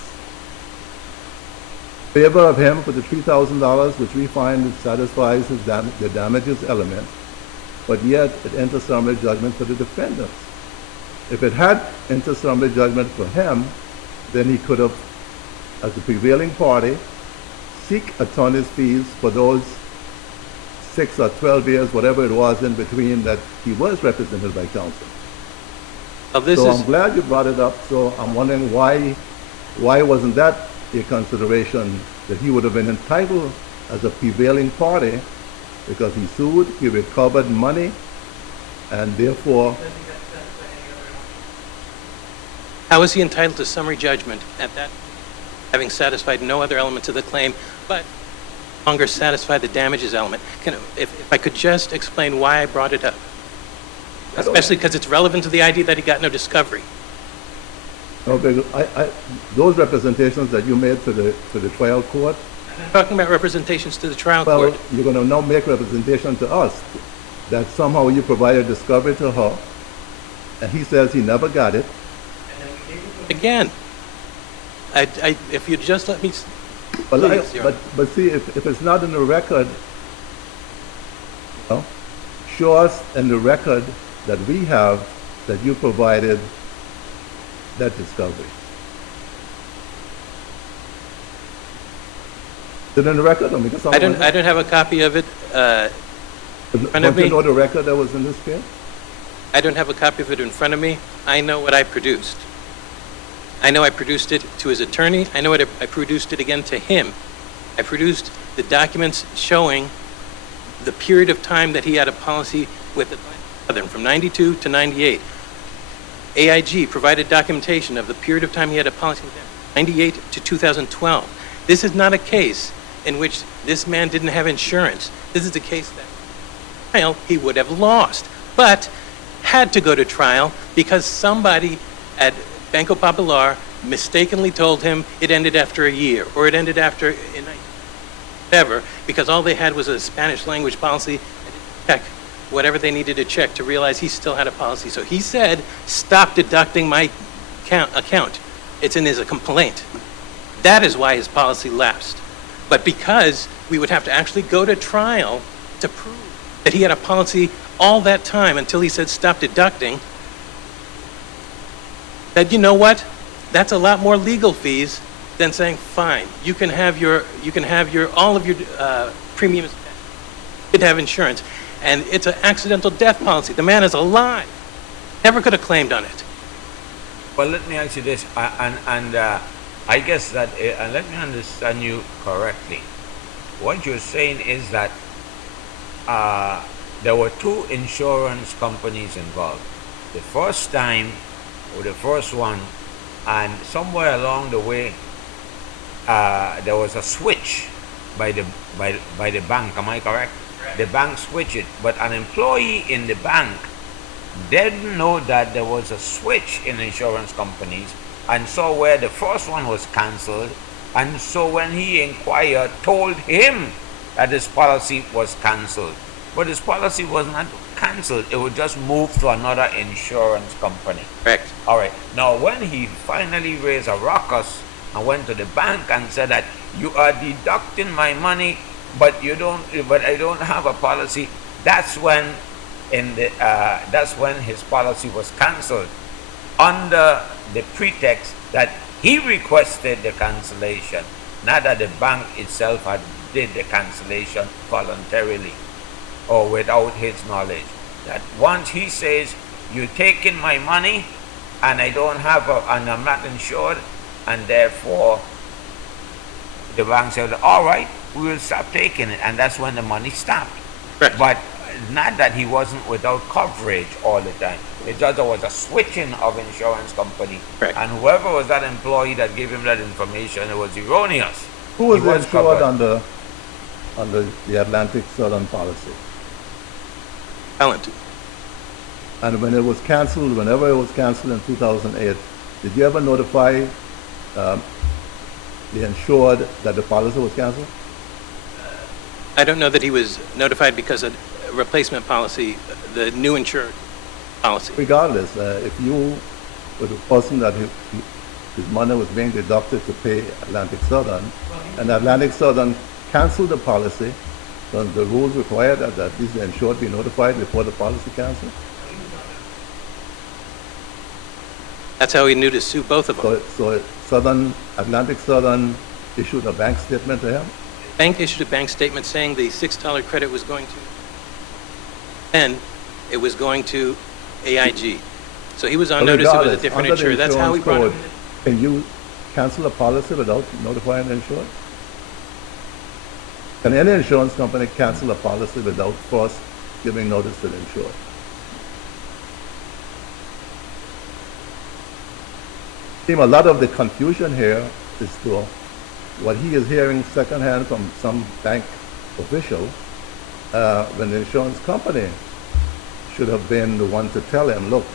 in favor of him for the $3,000, which we find satisfies the damages element, but yet it enters summary judgment for the defendants. If it had entered summary judgment for him, then he could have, as the prevailing party, seek attorney's fees for those 6 or 12 years, whatever it was in between that he was represented by counsel. So I'm glad you brought it up. So I'm wondering why wasn't that a consideration that he would have been entitled as a prevailing party because he sued, he recovered money, and therefore... How is he entitled to summary judgment at that, having satisfied no other elements of the claim, but no longer satisfy the damages element? If I could just explain why I brought it up, especially because it's relevant to the idea that he got no discovery. No, because those representations that you made to the trial court, I'm talking about representations to the trial well, court. you're going to now make representation to us that somehow you provided discovery to her, and he says he never got it. Again, if you just let me, But, please, Your Honor. but see, if it's not in the record, you know, show us in the record that we have that you provided that discovery. Is it in the record? I mean, I don't have a copy of it in front of Don't you me. know the record that was in this case? I don't have a copy of it in front of me. I know what I produced. I know I produced it to his attorney. I know I produced it again to him. I produced the documents showing the period of time that he had a policy with Southern from 92 to 98. AIG provided documentation of the period of time he had a policy with them, 98 to 2012. This is not a case in which this man didn't have insurance. This is a case that he would have lost, but had to go to trial because somebody at Banco Popular mistakenly told him it ended after a year, or it ended after whatever, because all they had was a Spanish language policy and didn't check whatever they needed to check to realize he still had a policy. So he said, stop deducting my account. It's in his complaint. That is why his policy lapsed. But because we would have to actually go to trial to prove that he had a policy all that time until he said stop deducting, that, you know what, that's a lot more legal fees than saying, fine, you can have all of your premiums, you could have insurance, and it's an accidental death policy. The man is alive. Never could have claimed on it. Well, let me ask you this, I guess that, and let me understand you correctly. What you're saying is that there were two insurance companies involved. The first time, or the first one, and somewhere along the way, there was a switch by the bank. Am I correct? The bank switched it, but an employee in the bank didn't know that there was a switch in insurance companies, and so where the first one was cancelled, and so when he inquired, told him that his policy was cancelled. But his policy was not cancelled. It would just move to another insurance company. Correct. All right. Now, when he finally raised a ruckus and went to the bank and said that you are deducting my money, but I don't have a policy, that's when his policy was cancelled, under the pretext that he requested the cancellation, not that the bank itself did the cancellation voluntarily or without his knowledge. That once he says, you're taking my money and I don't have and I'm not insured, and therefore the bank said, all right, we will stop taking it, and that's when the money stopped. Correct. But not that he wasn't without coverage all the time. It's just there was a switching of insurance company. Correct. And whoever was that employee that gave him that information, it was erroneous. Who was He was insured covered. under the Atlantic Southern policy? Talent. And when it was canceled, whenever it was canceled in 2008, did you ever notify the insured that the policy was canceled? I don't know that he was notified because of replacement policy, the new insured policy. Regardless, if you were the person that his money was being deducted to pay Atlantic Southern, and Atlantic Southern canceled the policy, then the rules require that at least the insured be notified before the policy canceled. That's how he knew to sue both of them. So Atlantic Southern issued a bank statement to him? Bank issued a bank statement saying the $6 credit was going to, and it was going to AIG. So he was on notice it was a different under the insurer. That's how he brought it. insurance code, can you cancel a policy without notifying the insured? Can any insurance company cancel a policy without first giving notice to the insured? A lot of the confusion here is to what he is hearing secondhand from some bank official, when the insurance company should have been the one to tell him, look,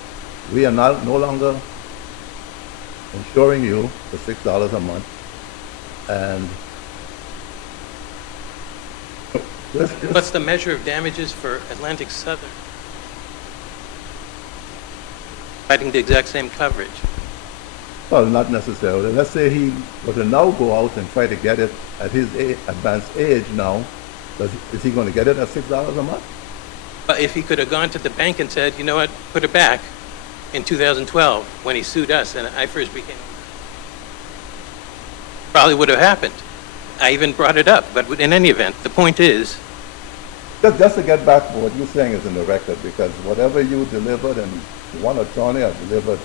we are no longer insuring you for $6 a month, and What's the measure of damages for Atlantic Southern? Providing the exact same coverage. well, not necessarily. Let's say he were to now go out and try to get it at his advanced age now, is he going to get it at $6 a month? But if he could have gone to the bank and said, you know what, put it back in 2012 when he sued us and I first became, probably would have happened. I even brought it up, but in any event, the point is, Just to get back to what you're saying is in the record, because whatever you delivered and one attorney has delivered,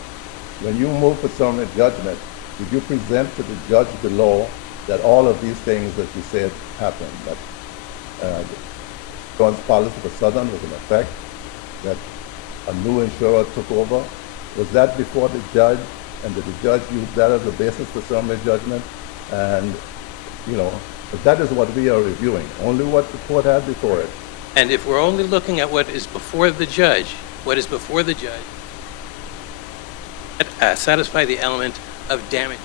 when you move for summary judgment, did you present to the judge below that all of these things that you said happened, that insurance policy for Southern was in effect, that a new insurer took over? Was that before the judge, and did the judge use that as a basis for summary judgment? And, you know, but that is what we are reviewing, only what the court had before it. and if we're only looking at what is before the judge, satisfy the element of damage.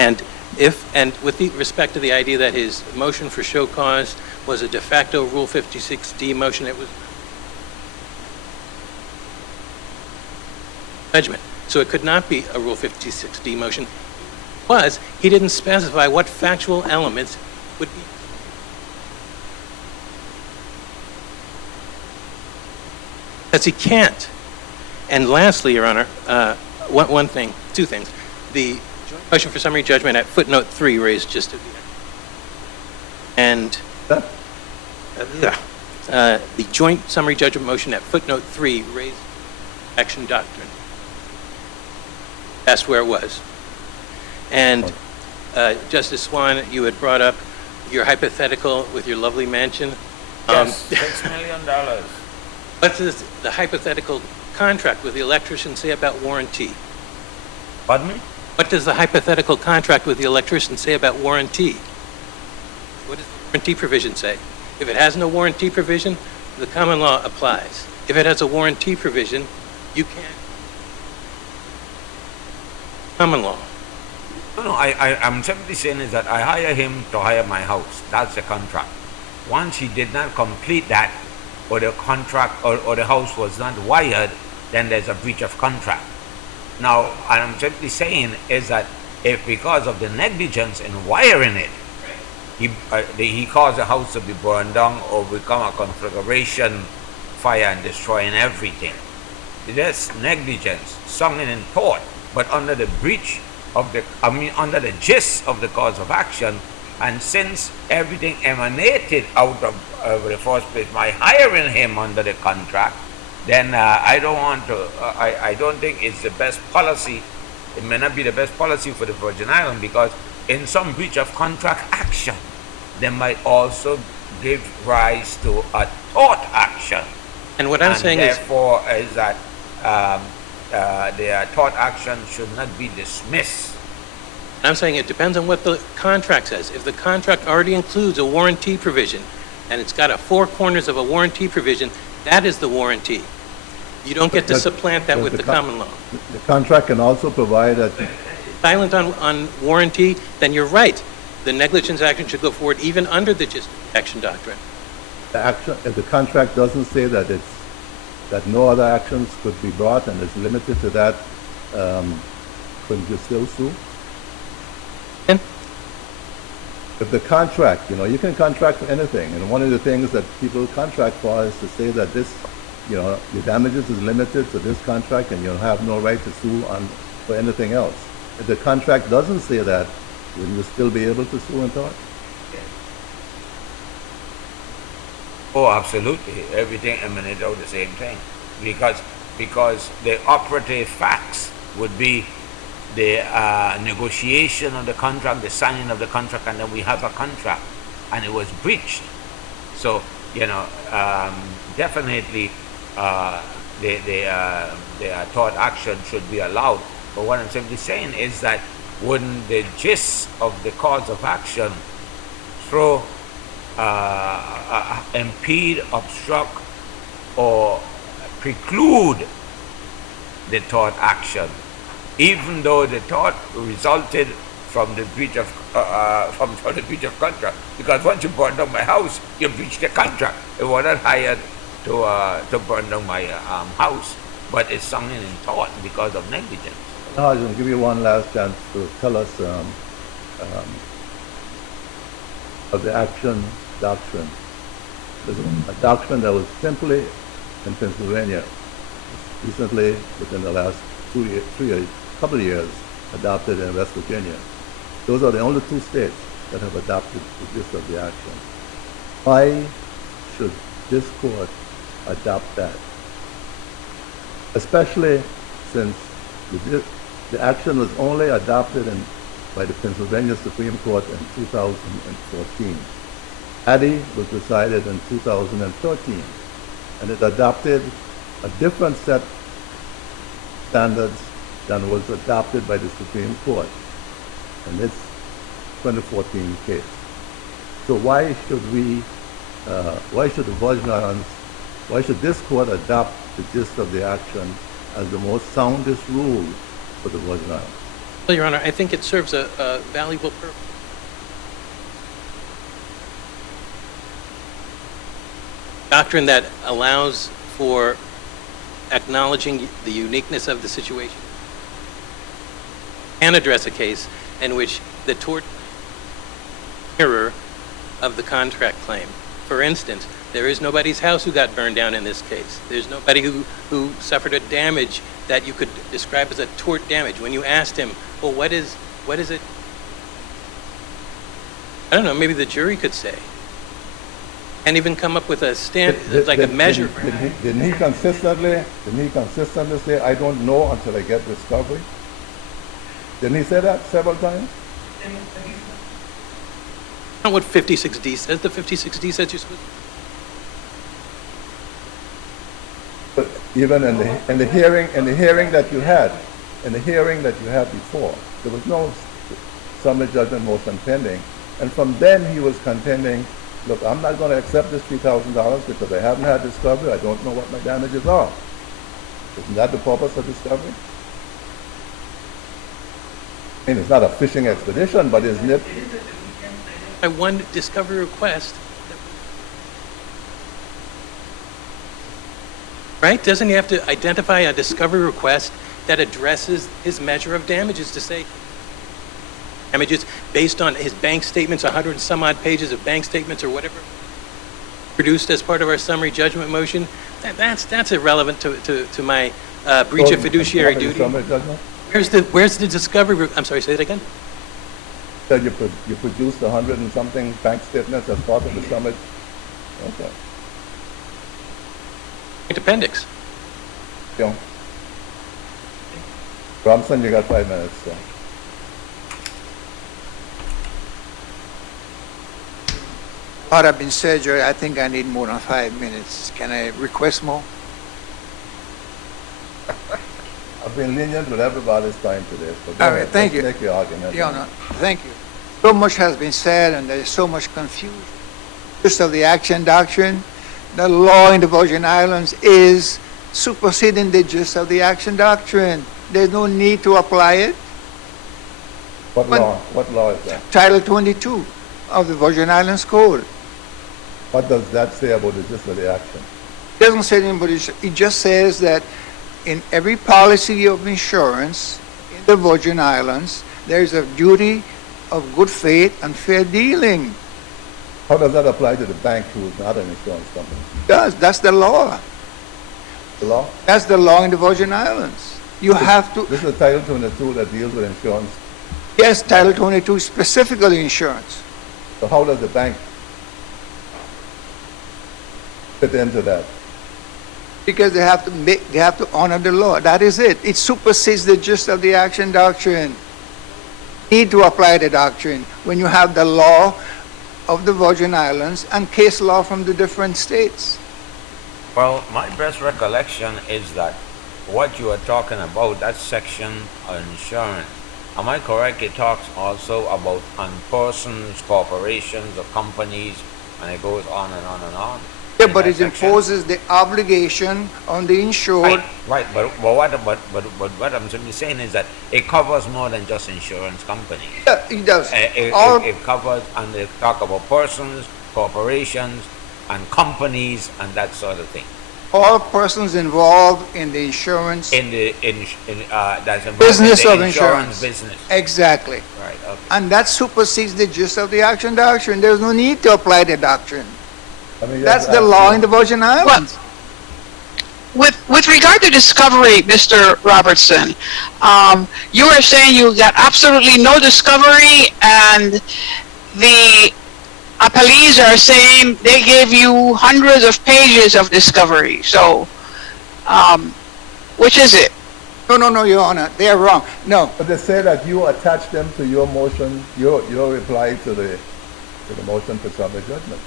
And with respect to the idea that his motion for show cause was a de facto Rule 56D motion, it was judgment. So it could not be a Rule 56D motion. He didn't specify what factual elements would be. Because he can't. And lastly, Your Honor, two things. The joint motion for summary judgment at footnote 3 raised just to be, and the joint summary judgment motion at footnote 3 raised action doctrine. That's where it was. And Justice Swan, you had brought up your hypothetical with your lovely mansion. Yes, $6 million. What does the hypothetical contract with the electrician say about warranty? Pardon me? What does the hypothetical contract with the electrician say about warranty? What does the warranty provision say? If it has no warranty provision, the common law applies. If it has a warranty provision, you can't. Common law. No, I'm simply saying is that I hire him to hire my house. That's the contract. Once he did not complete that, or the contract or the house was not wired, then there's a breach of contract. Now, what I'm simply saying is that if because of the negligence in wiring it, he caused the house to be burned down or become a conflagration fire and destroying everything, that's negligence, something in tort, but under the breach of under the gist of the cause of action, and since everything emanated out of the first place, by hiring him under the contract, then I don't think it's the best policy. It may not be the best policy for the Virgin Islands, because in some breach of contract action, they might also give rise to a tort action. And what I'm saying therefore is that the tort action should not be dismissed. I'm saying it depends on what the contract says. If the contract already includes a warranty provision, and it's got four corners of a warranty provision, that is the warranty. You don't get to supplant that with the common law. The contract can also provide that. Silent on warranty, then you're right. The negligence action should go forward even under the gist action doctrine. If the contract doesn't say that that no other actions could be brought and is limited to that, couldn't you still sue? And if the contract, you can contract for anything, and one of the things that people contract for is to say that this, your damages is limited to this contract and you have no right to sue for anything else. If the contract doesn't say that, will you still be able to sue in tort? Oh, absolutely. Everything emanates out the same thing, because the operative facts would be the negotiation of the contract, the signing of the contract, and then we have a contract, and it was breached. So definitely tort action should be allowed. But what I'm simply saying is that wouldn't the gist of the cause of action throw, impede, obstruct, or preclude the tort action, even though the tort resulted from the breach of from the breach of contract? Because once you burn down my house, you breached the contract. It was not hired to burn down my house, but it's something in tort because of negligence. Now I'm going to give you one last chance to tell us of the action doctrine. There's a doctrine that was simply in Pennsylvania, recently, within the last couple of years, adopted in West Virginia. Those are the only two states that have adopted the gist of the action. Why should this court adopt that? Especially since the action was only adopted by the Pennsylvania Supreme Court in 2014. Addy was decided in 2013, and it adopted a different set of standards than was adopted by the Supreme Court in its 2014 case. So why should this court adopt the gist of the action as the most soundest rule for the Virgin Islands? Well, Your Honor, I think it serves a valuable purpose. Doctrine that allows for acknowledging the uniqueness of the situation and address a case in which the tort mirror of the contract claim. For instance, there is nobody's house who got burned down in this case. There's nobody who suffered a damage that you could describe as a tort damage. When you asked him, well, what is it? I don't know, maybe the jury could say. And even come up with a a measure for it. Didn't he consistently say, I don't know until I get discovery? Didn't he say that several times? Not what 56D says. The 56D says you're supposed to. But even in the hearing that you had before, there was no summary judgment motion pending, and from then he was contending, look, I'm not going to accept this $3,000 because I haven't had discovery. I don't know what my damages are. Isn't that the purpose of discovery? I mean, it's not a fishing expedition, but isn't it? By one discovery request. Right? Doesn't he have to identify a discovery request that addresses his measure of damages to say damages based on his bank statements, 100 and some odd pages of bank statements or whatever produced as part of our summary judgment motion? That's irrelevant to my breach of fiduciary duty. Where's the discovery? I'm sorry, say it again. So you produced 100 and something bank statements as part of the summary. Okay. Appendix. Yeah. Robertson, you got 5 minutes. So. What have been said, Jerry, I think I need more than 5 minutes. Can I request more? I've been lenient with everybody's time today. So All right, thank you. Make your argument. Yeah, no, thank you. So much has been said, and there is so much confusion. Just of the action doctrine, the law in the Virgin Islands is superseding the gist of the action doctrine. There's no need to apply it. What law? What law is that? Title 22 of the Virgin Islands Code. What does that say about the gist of the action? It doesn't say anything, but it just says that in every policy of insurance in the Virgin Islands, there is a duty of good faith and fair dealing. How does that apply to the bank, who is not an insurance company? It does. That's the law. The law? That's the law in the Virgin Islands. You have to. This is Title 22 that deals with insurance. Yes, Title 22 specifically insurance. So how does the bank fit into that? Because they have to honor the law. That is it. It supersedes the gist of the action doctrine. Need to apply the doctrine when you have the law of the Virgin Islands and case law from the different states. Well, my best recollection is that what you are talking about, that section on insurance, am I correct? It talks also about on persons, corporations, or companies, and it goes on and on and on. Yeah, in but that it section. imposes the obligation on the insured. Right, but what I'm simply saying is that it covers more than just insurance companies. Yeah, it does. It it covers, and they talk about persons, corporations, and companies, and that sort of thing. All persons involved in the insurance. In the that's involved Business in the of insurance. business. Exactly. Right. Okay. And that supersedes the gist of the action doctrine. There's no need to apply the doctrine. I mean, That's the law in the Virgin Islands. With regard to discovery, Mr. Robertson, you are saying you got absolutely no discovery, and the appellees are saying they gave you hundreds of pages of discovery. So, which is it? No, Your Honor, they are wrong. No, But they say that you attach them to your motion, your reply to the motion for summary judgment.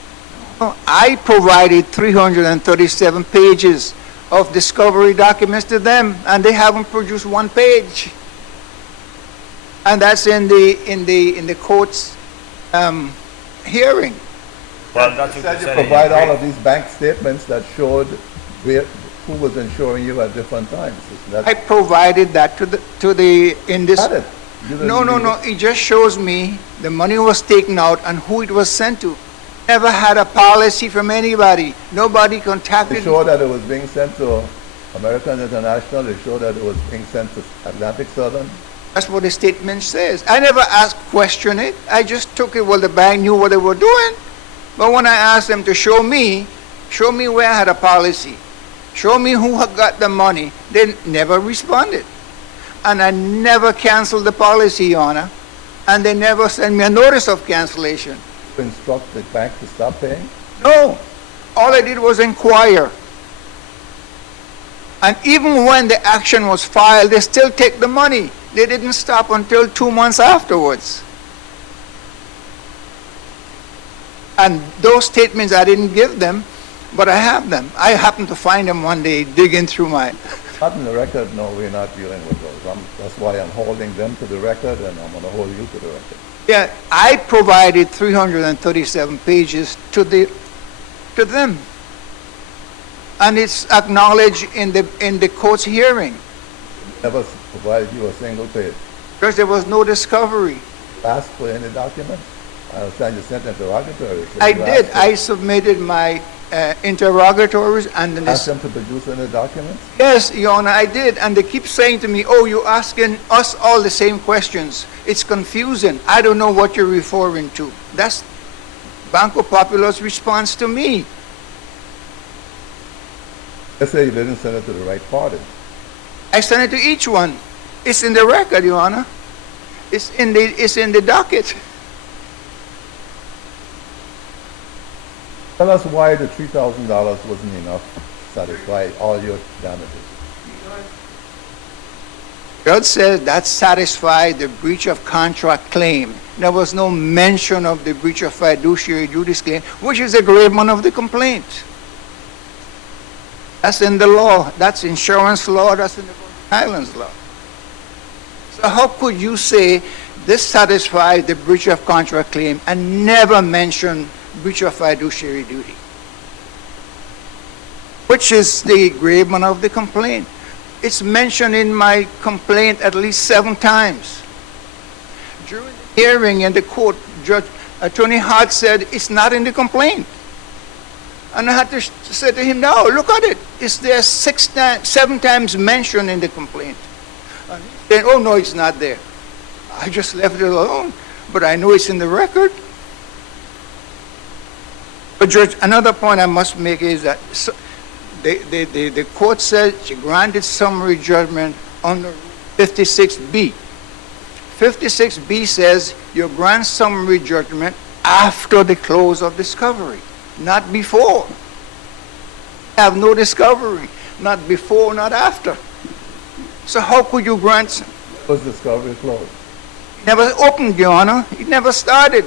I provided 337 pages of discovery documents to them, and they haven't produced one page. And that's in the court's hearing. Well, that's You what said you you said in provide your all brief. of these bank statements that showed who was insuring you at different times. Isn't I that provided that in this. got it? You didn't No, leave it. it just shows me the money was taken out and who it was sent to. Never had a policy from anybody. Nobody They contacted showed me. that it was being sent to American International. They showed that it was being sent to Atlantic Southern. That's what the statement says. I never asked, question it. I just took it, well, the bank knew what they were doing. But when I asked them to show me where I had a policy, show me who had got the money, they never responded. And I never canceled the policy, Your Honor. And they never sent me a notice of cancellation. To instruct the bank to stop paying. No, all I did was inquire. And even when the action was filed, they still take the money. They didn't stop until 2 months afterwards. And those statements, I didn't give them, but I have them. I happened to find them one day digging through my... Not in the record, no, we're not dealing with those. That's why I'm holding them to the record, and I'm going to hold you to the record. Yeah, I provided 337 pages to them. And it's acknowledged in the court's hearing. Never provided you a single page. Because there was no discovery. Asked for any documents? I understand you sent interrogatories. So I you did. asked I submitted my interrogatories and then asked them to produce any documents? yes, Your Honor, I did. And they keep saying to me, oh, you're asking us all the same questions. It's confusing. I don't know what you're referring to. That's Banco Popular's response to me. Let's say you didn't send it to the right party. I sent it to each one. It's in the record, Your Honor. It's in the docket. Tell us why the $3,000 wasn't enough to satisfy all your damages. Judge says that satisfied the breach of contract claim. There was no mention of the breach of fiduciary duties claim, which is a gravamen of the complaint. That's in the law. That's insurance law. That's in the Virgin Islands law. So how could you say this satisfied the breach of contract claim and never mention breach of fiduciary duty, which is the gravamen of the complaint? It's mentioned in my complaint at least 7 times. During the hearing in the court, Attorney Hart said it's not in the complaint. And I had to say to him, no, look at it. It's there 7 times mentioned in the complaint. And he said, oh, no, it's not there. I just left it alone, but I know it's in the record. But Judge, another point I must make is that the court said she granted summary judgment under 56B. 56B says you grant summary judgment after the close of discovery, not before. Have no discovery, not before, not after. So how could you grant? Was discovery closed? It never opened, Your Honor. It never started.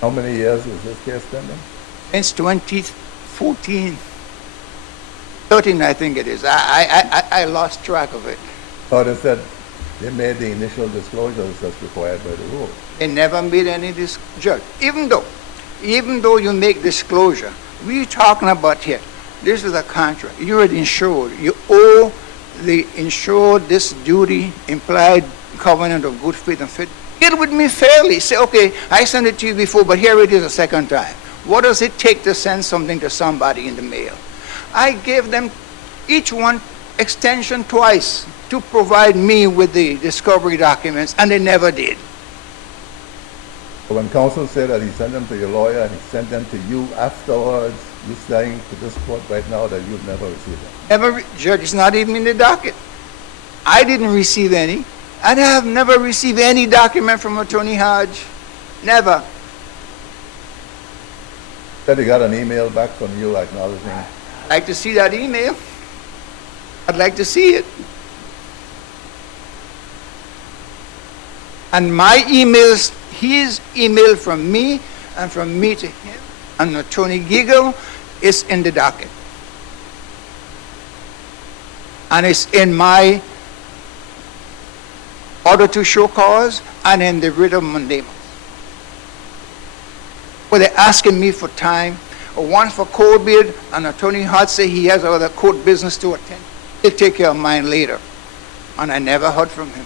How many years is this case pending? Since 2014. 14, 13, I think it is. I lost track of it. So they said they made the initial disclosures that's required by the rule. They never made any judge. Even though you make disclosure, we're talking about here. This is a contract. You're the insured. You owe the insured this duty, implied covenant of good faith and faith. Deal with me fairly. Say, okay, I sent it to you before, but here it is a second time. What does it take to send something to somebody in the mail? I gave them each one extension twice to provide me with the discovery documents, and they never did. So when counsel said that he sent them to your lawyer and he sent them to you afterwards, you're saying to this court right now that you've never received them? Judge, it's not even in the docket. I didn't receive any, and I have never received any document from Attorney Hodge. Never. Said he got an email back from you acknowledging. I'd like to see that email. I'd like to see it. And my emails, his email from me and from me to him and Attorney Giggle is in the docket. And it's in my order to show cause and in the writ of mandamus. Where they're asking me for time, one for court bid, and Attorney Hart say he has other court business to attend. He'll take care of mine later. And I never heard from him.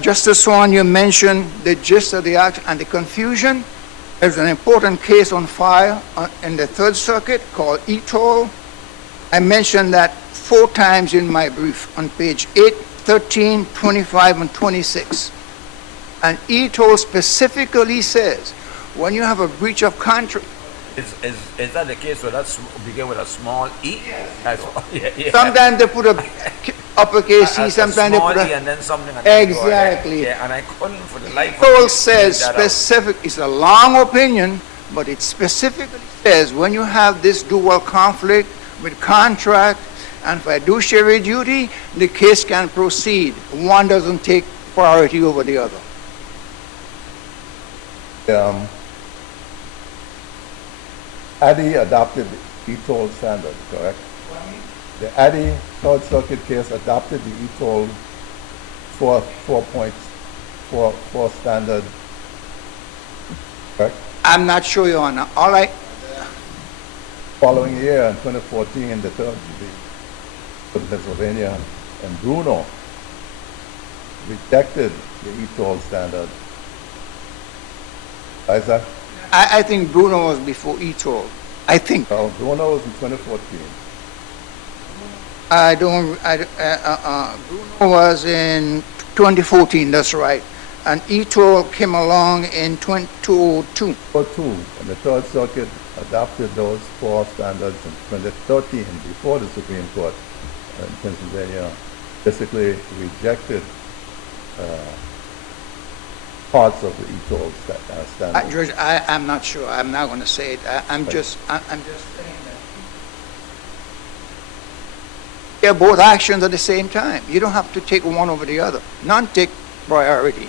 Justice Swan, you mentioned the gist of the act and the confusion. There's an important case on file in the Third Circuit called Etoll. I mentioned that 4 times in my brief on page 8, 13, 25, and 26. And Etoll specifically says, when you have a breach of contract, Is that the case where that begin with a small e? Yes. Yeah. Sometimes they put a uppercase C, sometimes they small put e a... and then something. And Exactly. Yeah, and I couldn't for the life of Etoll me says figure that out. specific, it's a long opinion, but it specifically says when you have this dual conflict with contract and fiduciary duty, the case can proceed. One doesn't take priority over the other. Addy adopted the Etoll standard, correct? The Addy Third Circuit case adopted the Etoll 4 standard, correct? I'm not sure, Your Honor. All right. Following year, in 2014, the third, the Pennsylvania and Bruno rejected the Etoll standard. Isaac? I think Bruno was before Etoll. I think. No, Bruno was in 2014. Bruno was in 2014, that's right. And Etoll came along in 2002. 2002, and the Third Circuit adopted those 4 standards in 2013 before the Supreme Court in Pennsylvania basically rejected parts of the Etoll standard. George, I'm not sure. I'm not going to say it. I'm just saying that they're both actions at the same time. You don't have to take one over the other. None take priority.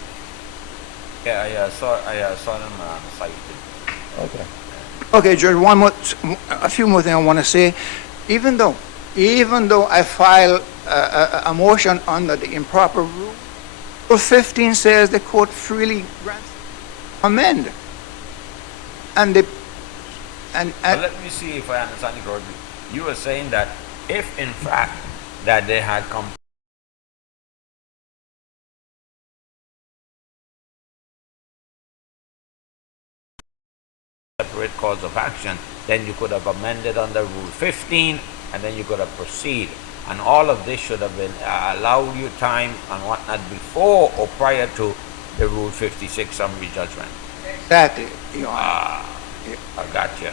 Yeah, I saw them cited. Okay. Okay, George, a few more things I want to say. Even though I filed a motion under the improper rule, Rule 15 says the court freely grants amend. And But let me see if I understand you correctly. You were saying that if in fact that they had come separate cause of action, then you could have amended under Rule 15 and then you could have proceeded. And all of this should have been allowed you time and whatnot before or prior to the Rule 56 summary judgment. exactly, Your Honor. I got you.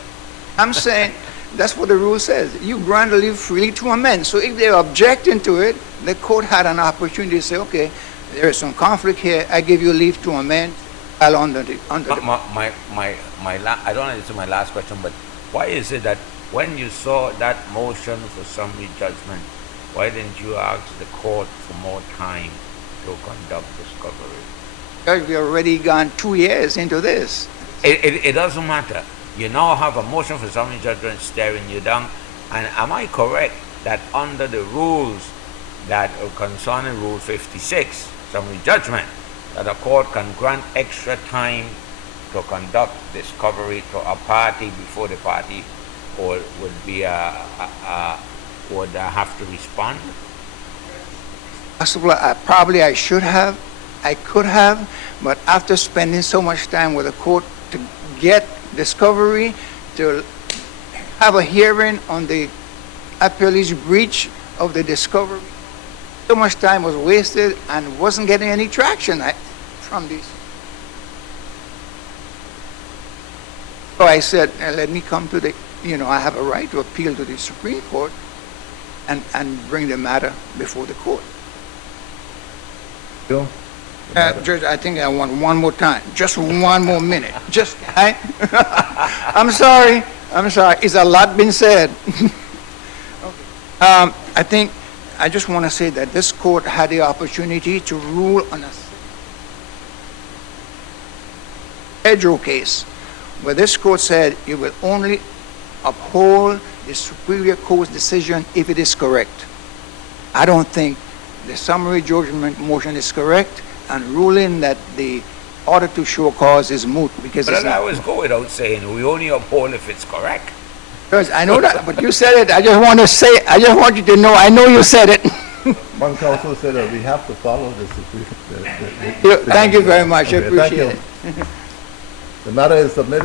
I'm saying that's what the rule says. You grant a leave freely to amend. So if they're objecting to it, the court had an opportunity to say, okay, there is some conflict here. I give you leave to amend. I don't want to answer my last question, but why is it that when you saw that motion for summary judgment, why didn't you ask the court for more time to conduct discovery? We've already gone 2 years into this. It doesn't matter. You now have a motion for summary judgment staring you down. And am I correct that under the rules that are concerning Rule 56, summary judgment, that a court can grant extra time to conduct discovery to a party before the party or would have to respond? Possibly, I should have, I could have, but after spending so much time with the court to get discovery, to have a hearing on the appellee's breach of the discovery, so much time was wasted and wasn't getting any traction from these. So I said, let me come to the, I have a right to appeal to the Supreme Court and bring the matter before the court. Bill? Judge, I think I want one more time, just one more minute. I'm sorry. It's a lot been said. I just want to say that this court had the opportunity to rule on a federal case where this court said it will only uphold the Superior Court's decision if it is correct. I don't think the summary judgment motion is correct, and ruling that the order to show cause is moot because But it's I not. always go without saying we only uphold if it's correct. Judge, I know that, but you said it. I just want you to know, I know you said it. One counsel said that we have to follow the Supreme. Thank you very much. I Okay, thank appreciate you. it. The matter is submitted.